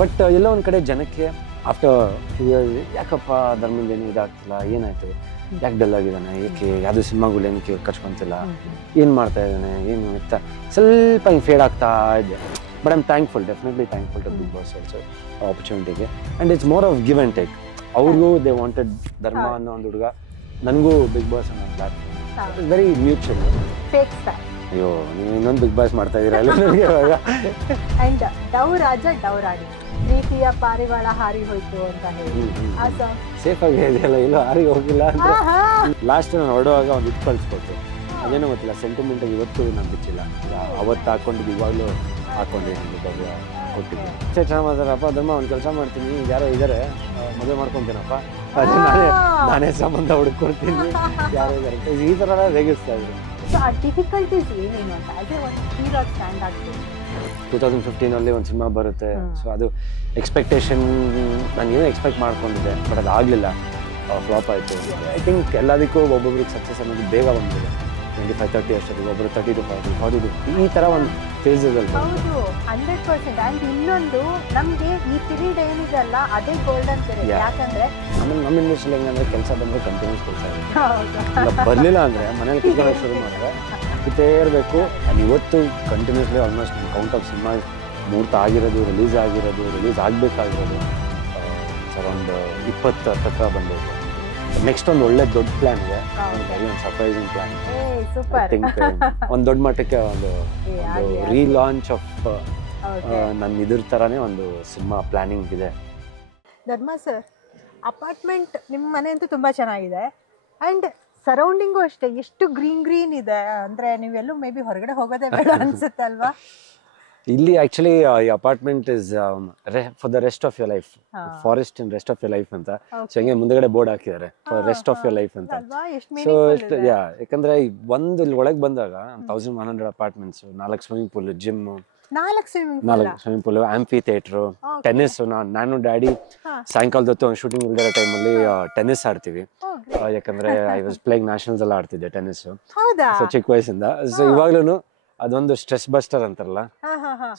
But ಎಲ್ಲೋ ಒಂದು ಕಡೆ ಜನಕ್ಕೆ ಆಫ್ಟರ್ ಯಾಕಪ್ಪ ಧರ್ಮಂದೇನು ಇದಾಗ್ತಿಲ್ಲ, ಏನಾಯ್ತು, ಯಾಕೆ ಡಲ್ ಆಗಿದ್ದಾನೆ, ಏಕೆ ಯಾವುದೋ ಸಿನಿಮಾಗಳು ಏನಕ್ಕೆ ಕರ್ಸ್ಕೊಂತಿಲ್ಲ, ಏನು ಮಾಡ್ತಾ ಇದ್ದಾನೆ, ಏನು ಅಂತ ಸ್ವಲ್ಪ ಹಿಂಗೆ ಫೇಡ್ ಆಗ್ತಾ ಇದೆ. But I am thankful, definitely thankful to Bigg Boss also ಆಪರ್ಚುನಿಟಿಗೆ. And it's more of give and take. ಅವ್ರಿಗೂ ದೇ ವಾಂಟೆಡ್ ಧರ್ಮ ಅನ್ನೋ ಒಂದು ಹುಡುಗ, ನನಗೂ ಬಿಗ್ ಬಾಸ್ ಅನ್ನೋ ಪ್ಲಾಟ್ಫಾರ್ಮ್ ವೆರಿ ಮ್ಯೂಚುವಲ್. ಅಯ್ಯೋ, ನೀವು ಇನ್ನೊಂದು ಬಿಗ್ ಬಾಸ್ ಮಾಡ್ತಾ ಇದ್ದೀರಾ ಅಲ್ಲ ನನಗೆ ಇವಾಗ. ಅಂಡ್ ಡವ್ ರಾಜ ಡವ್ ರಾಣಿ ಪ್ರೀತಿಯ ಪಾರಿವಾಳ ಹಾರಿ ಹೋಯ್ತು ಅಂತ ಹೇಳಿ ಸೇಫ್ ಆಗಿ ಇದೆಯಲ್ಲ, ಇಲ್ಲ ಹಾರಿಗೆ ಹೋಗಿಲ್ಲ ಅಂತ ಲಾಸ್ಟ್ ನಾನು ಹೊರಡುವಾಗ ಒಂದು ಇದು ಕಳಿಸ್ಕೊಟ್ಟು, ಅದೇನೋ ಗೊತ್ತಿಲ್ಲ, ಸೆಂಟಿಮೆಂಟ್ ಇವತ್ತು ನಾನು ಬಿಚ್ಚಿಲ್ಲ, ಅವತ್ತು ಹಾಕೊಂಡಿದ್ದು ಇವಾಗಲೂ ಹಾಕೊಂಡಿದ್ದೀನಿ, ಕೊಟ್ಟಿದ್ದೀನಿ. ಅಷ್ಟೇ ಚೆನ್ನಾಗಿ ಮಾತಾಡಪ್ಪ ಧರ್ಮ, ಒಂದು ಕೆಲಸ ಮಾಡ್ತೀನಿ, ಯಾರೋ ಇದ್ದಾರೆ ಮದುವೆ ಮಾಡ್ಕೊತೀನಪ್ಪ, ಅದೇ ನಾನೇ ಸಂಬಂಧ ಹುಡ್ಕೊಡ್ತೀನಿ, ಯಾರೋ ಇದ್ದಾರೆ, ಈ ಥರ ರೇಗಿಸ್ತಾ ಇದ್ರು. ಸೊ ಆ ಡಿಫಿಕಲ್ಟೀಸ್ ಏನೇನು ಅಂತ ಅದೇ ಒಂದು ಹೀರೋ ಸ್ಟ್ಯಾಂಡ್ ಆಗ್ತದೆ. 2015 ಒಂದು ಸಿನಿಮಾ ಬರುತ್ತೆ. ಸೊ ಅದು ಎಕ್ಸ್ಪೆಕ್ಟೇಷನ್ ನಾನು ಏನೋ ಎಕ್ಸ್ಪೆಕ್ಟ್ ಮಾಡ್ಕೊಂಡಿದ್ದೆ, ಬಟ್ ಅದು ಆಗಲಿಲ್ಲ, ಫ್ಲಾಪ್ ಆಯಿತು. ಐ ಥಿಂಕ್ ಎಲ್ಲದಕ್ಕೂ ಒಬ್ಬೊಬ್ರಿಗೆ ಸಕ್ಸಸ್ ಅನ್ನೋದು ಬೇಗ ಬಂದಿದೆ. 25-30 ಅಷ್ಟೊತ್ತಿಗೆ, ಒಬ್ಬರು 30 to 40, 40 to 50 ಈ ಥರ ಒಂದು ಫೇಸಸಲ್ಲಿ. ಹೌದು, 100%. ಆ್ಯಂಡ್ ಇನ್ನೊಂದು ನಮಗೆ ಈ ಪೀರಿಯಡ್ ಏನಿದೆ ಅಲ್ಲ, ಅದೇ ಗೋಲ್ಡನ್ ಪೀರಿಯಡ್. ಯಾಕಂದ್ರೆ ಆಮೇಲೆ ನಮ್ಮ ಇಂಡಸ್ಟ್ರಿಯಲ್ಲಿ ಹೆಂಗಂದ್ರೆ ಕೆಲಸ ಬಂದರೆ ಕಂಟಿನ್ಯೂಸ್ ಕೆಲಸ ಇರುತ್ತೆ, ಬರಲಿಲ್ಲ ಅಂದರೆ ಮನೇಲಿ ಕೂತ್ಕೊಳ್ಳೋಕೆ ಶುರು ಮಾಡಿದ್ರೆ ಇತ್ತೇ ಇರಬೇಕು. ಅದು ಇವತ್ತು continuously almost count of cinema ಮುಹೂರ್ತ ಆಗಿರೋದು, ರಿಲೀಸ್ ಆಗಬೇಕಾಗಿರೋದು ಅರೌಂಡ್ 20 ಹತ್ರ ಬಂದೈತೆ. ನೆಕ್ಸ್ಟ್ ಒಂದು ಒಳ್ಳೆ ದೊಡ್ಡ ಪ್ಲಾನ್ ಇದೆ, ಒಂದು ಸರ್ಪ್ರೈಸಿಂಗ್ ಪ್ಲಾನ್. ಐ ಥಿಂಕ್ ಒಂದು ದೊಡ್ಡ ಮಟ್ಟಕ್ಕೆ ಒಂದು ರೀಲಾಂಚ್ ಆಫ್ ನನ್ನ ಇದ್ರ ಥರನೇ ಒಂದು ಸಿನಿಮಾ ಪ್ಲಾನಿಂಗ್ ಇದೆ. ಧರ್ಮ ಸರ್, ಅಪಾರ್ಟ್ಮೆಂಟ್ ನಿಮ್ಮ ಮನೆ ಅಂತೂ ತುಂಬ ಚೆನ್ನಾಗಿದೆ, ಆ್ಯಂಡ್ ಸರೌಂಡಿಂಗು ಅಷ್ಟೇ, ಎಷ್ಟು ಗ್ರೀನ್ ಇದೆ ಅಂದರೆ ನೀವೆಲ್ಲೂ ಮೇ ಬಿ ಹೊರಗಡೆ ಹೋಗೋದೇ ಬೇಡ ಅನ್ಸುತ್ತೆ ಅಲ್ವಾ? ಇಲ್ಲಿ ಆ್ಯಕ್ಚುಲಿ ಈ apartment is for the rest of your life, forest in rest of your life ಅಂತ. ಸೊ ಹಂಗೆ ಮುಂದೆಗಡೆ ಬೋರ್ಡ್ ಹಾಕಿದ್ದಾರೆ, for rest of your life ಅಂತ. ಸೊ ಇಷ್ಟು ಯಾಕಂದ್ರೆ ಒಂದು ಇಲ್ಲಿ ಒಳಗೆ ಬಂದಾಗ 1100 apartments, 4 swimming pool, gym, 4 swimming pool, amphi theatre, tennis. ನಾನು ಡ್ಯಾಡಿ ಸಾಯಂಕಾಲದ ಹೊತ್ತು ಶೂಟಿಂಗ್ ಇಲ್ದಿರೋ ಟೈಮಲ್ಲಿ ಟೆನ್ನಿಸ್ ಆಡ್ತೀವಿ, ಯಾಕಂದ್ರೆ ಐ ವಾಸ್ ಪ್ಲೇಯಿಂಗ್ ನ್ಯಾಷನಲ್ಸ್ ಎಲ್ಲ ಆಡ್ತಿದ್ದೆ ಟೆನ್ನಿಸ್. ಸೊ ಚಿಕ್ಕ ವಯಸ್ಸಿಂದ. ಸೊ ಇವಾಗ್ಲೂ ಅದೊಂದು ಸ್ಟ್ರೆಸ್ ಬಸ್ಟರ್ ಅಂತಾರಲ್ಲ,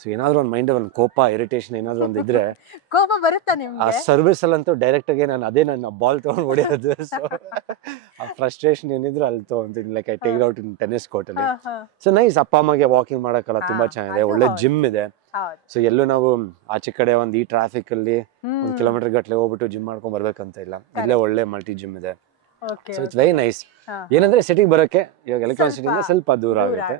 ಸೊ ಏನಾದ್ರು ಒಂದು ಮೈಂಡ್ ಒಂದು ಕೋಪ, ಇರಿಟೇಷನ್ ಏನಾದ್ರು ಒಂದು ಇದ್ರೆ ಕೋಪ ಬರುತ್ತಾ ನಿಮ್ಗೆ? ಆ ಸರ್ವಿಸ್ ಅಲ್ಲಂತೂ ಡೈರೆಕ್ಟ್ ಆಗಿ ನಾನು ಅದೇ ನನ್ನ ಬಾಲ್ ತಗೊಂಡು ಹೊಡೆಯೋದು. ಸೊ ಆ ಫ್ರಸ್ಟ್ರೇಷನ್ ಏನಿದ್ರು ಅಲ್ಲಿ ತಗೊಂತೀನಿ, like I take out in tennis court ಅಲ್ಲಿ. ಸೊ ನೈಸ್, ಅಪ್ಪ ಅಮ್ಮಗೆ ವಾಕಿಂಗ್ ಮಾಡಕ್ಕಲ್ಲ, ತುಂಬಾ ಚೆನ್ನಾಗಿದೆ, ಒಳ್ಳೆ ಜಿಮ್ ಇದೆ. ಸೊ ಎಲ್ಲೂ ನಾವು ಆಚೆ ಕಡೆ ಒಂದು ಈ ಟ್ರಾಫಿಕ್ ಅಲ್ಲಿ 1 ಕಿಲೋಮೀಟರ್ ಗಟ್ಟಲೆ ಹೋಗ್ಬಿಟ್ಟು ಜಿಮ್ ಮಾಡ್ಕೊಂಡ್ ಬರ್ಬೇಕಂತ ಇಲ್ಲ, ಇಲ್ಲೇ ಒಳ್ಳೆ ಮಲ್ಟಿ ಜಿಮ್ ಇದೆ. So it's very nice. ಏನಂದ್ರೆ ಸಿಟಿಗೆ ಬರಕ್ಕೆ ಇವಾಗ ಎಲೆಕ್ಟ್ರಾನಿಕ್ ಸಿಟಿಯಿಂದ ಸ್ವಲ್ಪ ದೂರ ಆಗುತ್ತೆ,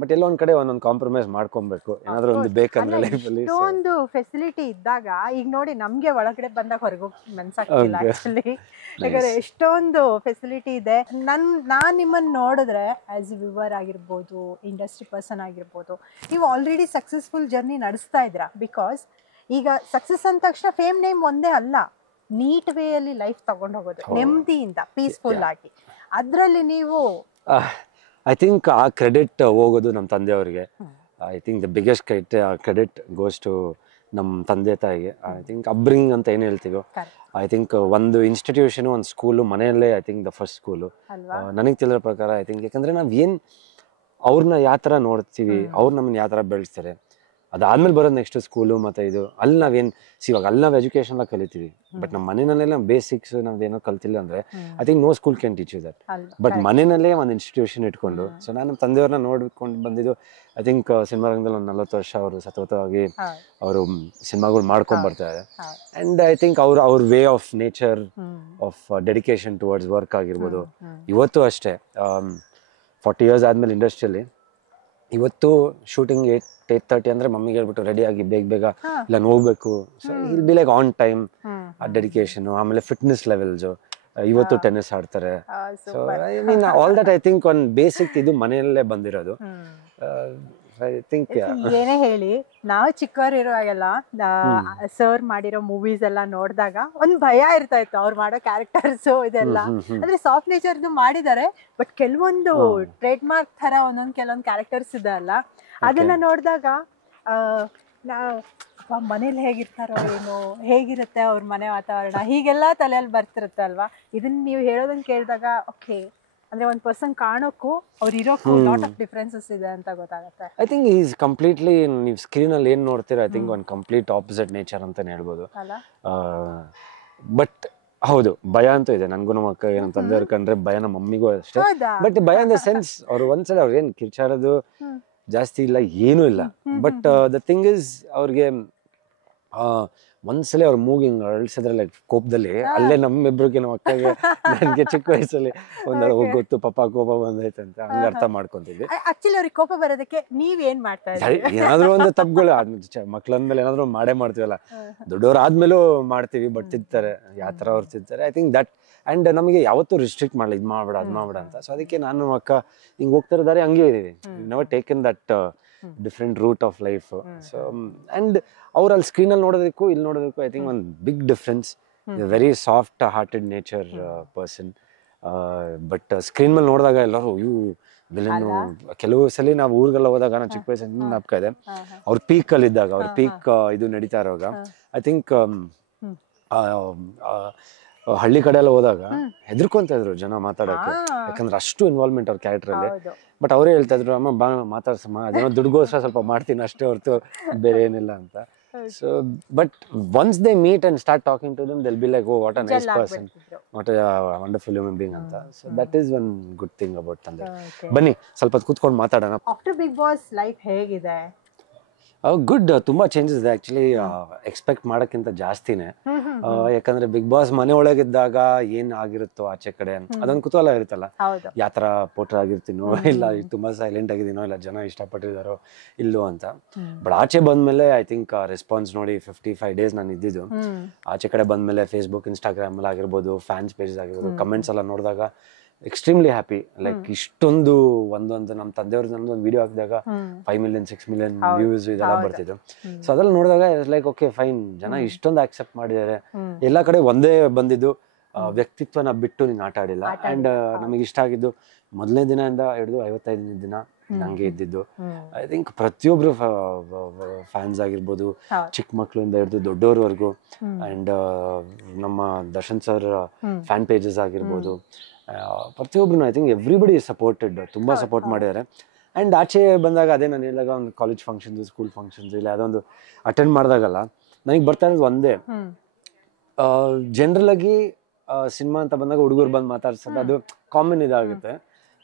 ಬಟ್ ಎಲ್ಲ ಒಂದ್ ಕಡೆ ಒಂದೊಂದು ಕಾಂಪ್ರಮೈಸ್ ಮಾಡ್ಕೊಬೇಕು, ಏನಾದ್ರು ಒಂದು ಬೇಕಂದ್ರೆ ಲೈಫಲ್ಲಿ. ಒಂದು ಫೆಸಿಲಿಟಿ ಇದ್ದಾಗ ಈಗ ನೋಡಿ ನಮ್ಗೆ ಒಳಗಡೆ ಬಂದಾಗ ಹೊರಗೆ ಮನ್ಸಾಗ್ತಿಲ್ಲ ಆಕ್ಚುಲಿ, ಯಾಕಂದ್ರೆ ಎಷ್ಟೊಂದು ಫೆಸಿಲಿಟಿ ಇದೆ. ನಾನ್ ನಿಮ್ಮನ್ನ ನೋಡಿದ್ರೆ ಆಸ್ ಎ ವ್ಯೂವರ್ ಆಗಿರ್ಬೋದು, ಇಂಡಸ್ಟ್ರಿ ಪರ್ಸನ್ ಆಗಿರ್ಬೋದು, ನೀವು ಆಲ್ರೆಡಿ ಸಕ್ಸಸ್ಫುಲ್ ಜರ್ನಿ ನಡೆಸ್ತಾ ಇದ್ದೀರಾ. ಬಿಕಾಸ್ ಈಗ ಸಕ್ಸಸ್ ಅಂದ ತಕ್ಷಣ ಫೇಮ್ ನೇಮ್ ಒಂದೇ ಅಲ್ಲ, ನೀಟ್ ವೇ ಅಲ್ಲಿ ಲೈಫ್ ತಗೊಂಡು ಹೋಗೋದು, ನೆಮ್ಮದಿಯಿಂದ ಪೀಸ್ಫುಲ್ ಆಗಿ, ಅದ್ರಲ್ಲಿ ನೀವು ಐ ಥಿಂಕ್ ಆ ಕ್ರೆಡಿಟ್ ಹೋಗೋದು ನಮ್ಮ ತಂದೆಯವ್ರಿಗೆ. I think the biggest credit goes to ನಮ್ಮ ತಂದೆ ತಾಯಿಗೆ. ಐ ಥಿಂಕ್ ಅಬ್ರಿಂಗ್ ಅಂತ ಏನು ಹೇಳ್ತೀವೋ, ಐ ಥಿಂಕ್ ಒಂದು ಇನ್ಸ್ಟಿಟ್ಯೂಷನು, ಒಂದು ಸ್ಕೂಲು ಮನೆಯಲ್ಲೇ I think the first school ನನಗೆ ತಿಳಿದ ಪ್ರಕಾರ. ಐ ಥಿಂಕ್ ಯಾಕಂದರೆ ನಾವು ಏನು ಅವ್ರನ್ನ ಯಾವ ಥರ ನೋಡ್ತೀವಿ, ಅವ್ರು ನಮ್ಮನ್ನ ಯಾವ ಥರ ಬೆಳೆಸ್ತಾರೆ, ಅದಾದ್ಮೇಲೆ ಬರೋದು ನೆಕ್ಸ್ಟ್ ಸ್ಕೂಲು ಮತ್ತು ಇದು. ಅಲ್ಲಿ ನಾವೇನು ಇವಾಗ ಅಲ್ಲಿ ನಾವು ಎಜುಕೇಶನ್ ಎಲ್ಲ ಕಲಿತೀವಿ, ಬಟ್ ನಮ್ಮ ಮನೆಯಲ್ಲೇ ಬೇಸಿಕ್ಸ್ ನಾವೇನೋ ಕಲ್ತಿಲ್ಲ ಅಂದರೆ I think no school can teach you that. But ಮನೆಯಲ್ಲೇ ಒಂದು ಇನ್ಸ್ಟಿಟ್ಯೂಷನ್ ಇಟ್ಕೊಂಡು, ಸೊ ನಾನು ನಮ್ಮ ತಂದೆಯವ್ರನ್ನ ನೋಡ್ಕೊಂಡು ಬಂದಿದ್ದು. ಐ ಥಿಂಕ್ ಸಿನಿಮಾ ರಂಗದಲ್ಲಿ ಒಂದು 40 ವರ್ಷ ಅವರು ಸತತವಾಗಿ ಅವರು ಸಿನಿಮಾಗಳು ಮಾಡ್ಕೊಂಡು ಬರ್ತಾರೆ. ಆ್ಯಂಡ್ ಐ ಥಿಂಕ್ ಅವ್ರ way of nature of dedication towards work ಆಗಿರ್ಬೋದು. ಇವತ್ತು ಅಷ್ಟೇ 40 years ಆದಮೇಲೆ ಇಂಡಸ್ಟ್ರಿಯಲ್ಲಿ ಇವತ್ತು ಶೂಟಿಂಗ್ 8:30 ಅಂದರೆ ಮಮ್ಮಿಗೆ ಹೇಳ್ಬಿಟ್ಟು ರೆಡಿ ಆಗಿ ಬೇಗ ಇಲ್ಲ ಹೋಗ್ಬೇಕು. ಸೊ ಇಲ್ ಬಿ ಲೈಕ್ ಆನ್ ಟೈಮ್. ಆ ಡೆಡಿಕೇಶನ್, ಆಮೇಲೆ ಫಿಟ್ನೆಸ್ ಲೆವೆಲ್ಸು, ಇವತ್ತು ಟೆನ್ನಿಸ್ ಆಡ್ತಾರೆ. So I mean all that I think ಒಂದು ಬೇಸಿಕ್ ಇದು ಮನೆಯಲ್ಲೇ ಬಂದಿರೋದು. ಐ ಥಿಂಕ್ ಏನೇ ಹೇಳಿ, ನಾವು ಚಿಕ್ಕವರಿರುವಾಗೆಲ್ಲ ಸರ್ ಮಾಡಿರೋ ಮೂವೀಸ್ ಎಲ್ಲ ನೋಡಿದಾಗ ಒಂದ್ ಭಯ ಇರ್ತಾ ಇತ್ತು, ಅವ್ರು ಮಾಡೋ ಕ್ಯಾರೆಕ್ಟರ್ಸ್ ಇದೆಲ್ಲ. ಅಂದ್ರೆ ಸಾಫ್ಟ್ ನೇಚರ್ದು ಮಾಡಿದ್ದಾರೆ, ಬಟ್ ಕೆಲವೊಂದು ಟ್ರೇಡ್ ಮಾರ್ಕ್ ತರ ಕೆಲವೊಂದು ಕ್ಯಾರೆಕ್ಟರ್ಸ್ ಇದೆ ಅಲ್ಲ, ಅದನ್ನ ನೋಡಿದಾಗ ಮನೇಲಿ ಹೇಗಿರ್ತಾರೋ ಏನೋ, ಹೇಗಿರುತ್ತೆ ಅವ್ರ ಮನೆ ವಾತಾವರಣ, ಹೀಗೆಲ್ಲ ತಲೆಯಲ್ಲಿ ಬರ್ತಿರುತ್ತೆ ಅಲ್ವಾ. ಇದನ್ನ ನೀವು ಹೇಳೋದನ್ನ ಕೇಳಿದಾಗ ಓಕೆ ಅಂದ್ರೆ ಒಂದ್ ಪರ್ಸನ್ ಕಾಣೋಕ್ಕೂ ಅವ್ರು ಇರೋಕ್ಕೂ ಲಾಟ್ ಆಫ್ ಡಿಫ್ರೆನ್ಸಸ್ ಇದೆ ಅಂತ ಗೊತ್ತಾಗುತ್ತೆ. ಐ ಥಿಂಕ್ ಈಸ್ ಕಂಪ್ಲೀಟ್ಲಿ ನೀವು ಸ್ಕ್ರೀನಲ್ಲಿ ಏನು ನೋಡ್ತೀರಾ ಐ ಥಿಂಕ್ ಒಂದು ಕಂಪ್ಲೀಟ್ ಆಪೋಸಿಟ್ ನೇಚರ್ ಅಂತಾನೆ ಹೇಳ್ಬೋದು. ಬಟ್ ಹೌದು ಭಯ ಅಂತೂ ಇದೆ ನನಗೂ, ನಮ್ಮ ಅಕ್ಕಗೆ ನಮ್ಮ ತಂದೆಯವ್ರ ಕಂಡ್ರೆ ಭಯ, ನಮ್ಮ ಮಮ್ಮಿಗೂ ಅಷ್ಟೇ. ಬಟ್ ಭಯ ಇನ್ ದ ಸೆನ್ಸ್ ಅವ್ರು ಒಂದ್ಸಲ ಅವ್ರು ಏನು ಕಿರ್ಚಾಡೋದು ಜಾಸ್ತಿ ಇಲ್ಲ, ಏನೂ ಇಲ್ಲ. ಬಟ್ ದ ಥಿಂಗ್ ಇಸ್ ಅವ್ರಿಗೆ ಒಂದ್ಸಲ ಅವ್ರ ಮೂಗಿಂಗ್ ಅಳಿಸಿದ್ರೆ ಲೈಕ್ ಕೋಪದಲ್ಲಿ ಅಲ್ಲೇ ನಮ್ಮಿಬ್ರಿಗೆ ನಮ್ಮ ಅಕ್ಕಗೆ ನನಗೆ ಚಿಕ್ಕ ವಯಸ್ಸಲ್ಲಿ ಒಂದರ ಗೊತ್ತು ಪಾಪ ಕೋಪ ಬಂದೈತೆ ಅಂತ ಹಂಗ ಅರ್ಥ ಮಾಡ್ಕೊಂತಿದ್ವಿ. ಆಕ್ಚುಲಿ ಅವ್ರಿಗೆ ಕೋಪ ಬರೋದಕ್ಕೆ ನೀವೇನ್ ಮಾಡ್ತಾ ಇದ್ದೀರಿ? ಏನಾದ್ರು ಒಂದು ತಪ್ಪುಗಳು ಮಕ್ಳಂದ್ಮೇಲೆ ಏನಾದ್ರು ಮಾಡೇ ಮಾಡ್ತೀವಲ್ಲ, ದೊಡ್ಡವ್ರು ಆದ್ಮೇಲೂ ಮಾಡ್ತೀವಿ. ಬಟ್ ತಿಂತಾರೆ ಯಾವ ತರ ಅವ್ರು ತಿಂತಾರೆ. ಐ ಥಿಂಕ್ ದಟ್ ಅಂಡ್ ನಮಗೆ ಯಾವತ್ತೂ ರಿಸ್ಟ್ರಿಕ್ಟ್ ಮಾಡಲ್ಲ, ಇದು ಮಾಡ್ಬೇಡ ಅದು ಮಾಡ್ಬೇಡ ಅಂತ. ಸೊ ಅದಕ್ಕೆ ನಾನು ಅಕ್ಕ ಹಿಂಗ್ ಹೋಗ್ತಾ ಇದ್ದಾರೆ ಹಂಗೆ ಇದೀವಿ. Never taken that different route of life. So and ಅವ್ರು ಅಲ್ಲಿ ಸ್ಕ್ರೀನಲ್ಲಿ ನೋಡೋದಕ್ಕೂ ಇಲ್ಲಿ ನೋಡೋದಕ್ಕೂ ಐ ಥಿಂಕ್ ಒಂದು big difference. Very soft hearted nature person. But screen ಮೇಲೆ ನೋಡಿದಾಗ ಎಲ್ಲರೂ ಇವು ವಿಲನ್ನು. ಕೆಲವು ಸಲ ನಾವು ಊರಿಗೆಲ್ಲ ಹೋದಾಗ ನಾನು ಚಿಕ್ಕ ವಯಸ್ಸಿನ ನಾಪಕ ಇದೆ, ಅವ್ರ ಪೀಕ್ ಅಲ್ಲಿ ಇದ್ದಾಗ, ಅವ್ರ ಪೀಕ್ ಇದು ನಡೀತಾ ಇರುವಾಗ ಐ ಥಿಂಕ್ ಹಳ್ಳಿ ಕಡೆ ಎಲ್ಲ ಹೋದಾಗ ಹೆದರ್ಕೊಂತ ಇದ್ರು ಜನ ಮಾತಾಡಕ್ಕೆ, ಯಾಕಂದ್ರೆ ಅಷ್ಟು ಇನ್ವಾಲ್ವ್ಮೆಂಟ್ ಅವ್ರ ಕ್ಯಾರೆಕ್ಟರ್ ಅಲ್ಲಿ. ಬಟ್ ಅವರೇ ಹೇಳ್ತಾ ಇದ್ರು ಅಮ್ಮ ಬಾ ಮಾತಾಡ್ಸಮ್ಮ, ಅದೇನೋ ದುಡ್ಗೋಸ್ಕರ ಸ್ವಲ್ಪ ಮಾಡ್ತೀನಿ ಅಷ್ಟೇ ಹೊರತು ಬೇರೆ ಏನಿಲ್ಲ ಅಂತ. So but once they meet and start talking to them, they'll be like, oh what a nice person, what a wonderful human being anta. So that is one good thing about Tande. Bani ಸ್ವಲ್ಪ ಕೂತ್ಕೊಂಡು ಮಾತಾಡೋಣ. After Bigg Boss life ಹೇಗಿದೆ? Good. ತುಂಬಾ changes ಇದೆ actually. Expect ಮಾಡೋಕ್ಕಿಂತ ಜಾಸ್ತಿನೇ. ಯಾಕಂದ್ರೆ big boss ಮನೆ ಒಳಗಿದ್ದಾಗ ಏನ್ ಆಗಿರುತ್ತೋ ಆಚೆ ಕಡೆ ಅದೊಂದು ಕುತೂಹಲ ಇರುತ್ತಲ್ಲ, ಯಾವ ತರ ಪೋಟ್ರ್ ಆಗಿರ್ತೀನೋ ಇಲ್ಲ, ತುಂಬಾ ಸೈಲೆಂಟ್ ಆಗಿದ್ದೀನೋ ಇಲ್ಲ, ಜನ ಇಷ್ಟಪಟ್ಟಿದಾರೋ ಇಲ್ಲೋ ಅಂತ. ಬಟ್ ಆಚೆ ಬಂದ್ಮೇಲೆ ಐ ಥಿಂಕ್ ರೆಸ್ಪಾನ್ಸ್ ನೋಡಿ 55 days ನಾನು ಇದ್ದಿದ್ದು. ಆಚೆ ಕಡೆ ಬಂದ್ಮೇಲೆ ಫೇಸ್ಬುಕ್ ಇನ್ಸ್ಟಾಗ್ರಾಮ್ ಅಲ್ಲಿ ಆಗಿರ್ಬೋದು, ಫ್ಯಾನ್ಸ್ ಪೇಜ್ ಆಗಿರ್ಬೋದು, ಕಮೆಂಟ್ಸ್ ಎಲ್ಲ ನೋಡಿದಾಗ ಎಕ್ಸ್ಟ್ರೀಮ್ಲಿ ಹ್ಯಾಪಿ. ಲೈಕ್ ಇಷ್ಟೊಂದು ಒಂದೊಂದು ನಮ್ಮ ತಂದೆಯವ್ರದ್ದು ಒಂದು ವಿಡಿಯೋ ಹಾಕಿದಾಗ 5 million 6 million ವ್ಯೂಸ್ ಇದೆಲ್ಲ ಬರ್ತಿದ್ದು. ಸೊ ಅದೆಲ್ಲ ನೋಡಿದಾಗ ಲೈಕ್ ಓಕೆ ಫೈನ್, ಜನ ಇಷ್ಟೊಂದು ಆಕ್ಸೆಪ್ಟ್ ಮಾಡಿದ್ದಾರೆ. ಎಲ್ಲಾ ಕಡೆ ಒಂದೇ ಬಂದಿದ್ದು, ವ್ಯಕ್ತಿತ್ವನ ಬಿಟ್ಟು ನೀನು ಆಟ ಆಡಿಲ್ಲ. ಅಂಡ್ ನಮಗೆ ಇಷ್ಟ ಆಗಿದ್ದು ಮೊದಲನೇ ದಿನದಿಂದ ಹಿಡಿದು 55ನೇ ದಿನ ನಂಗೆ ಇದ್ದಿದ್ದು. ಐ ಥಿಂಕ್ ಪ್ರತಿಯೊಬ್ರು ಫ್ಯಾನ್ಸ್ ಆಗಿರ್ಬೋದು, ಚಿಕ್ಕ ಮಕ್ಳಿಂದ ಹಿಡಿದು ದೊಡ್ಡವ್ರವರೆಗೂ, ಅಂಡ್ ನಮ್ಮ ದರ್ಶನ್ ಸರ್ ಫ್ಯಾನ್ ಪೇಜಸ್ ಆಗಿರ್ಬೋದು, ಪ್ರತಿಯೊಬ್ರು I think everybody is supported, ತುಂಬಾ ಸಪೋರ್ಟ್ ಮಾಡಿದ್ದಾರೆ. ಅಂಡ್ ಆಚೆ ಬಂದಾಗ ಅದೇ ನಾನು ಹೇಳಿದಾಗ ಒಂದು ಕಾಲೇಜ್ ಫಂಕ್ಷನ್ಸ್, ಸ್ಕೂಲ್ ಫಂಕ್ಷನ್ಸ್ ಇಲ್ಲ ಅದೊಂದು ಅಟೆಂಡ್ ಮಾಡಿದಾಗಲ್ಲ ನನಗೆ ಬರ್ತಾ ಇರೋದು ಒಂದೇ, ಜನರಲ್ ಆಗಿ ಸಿನಿಮಾ ಅಂತ ಬಂದಾಗ ಹುಡುಗರು ಬಂದು ಮಾತಾಡ್ಸೋದು ಅದು ಕಾಮನ್ ಇದಾಗುತ್ತೆ.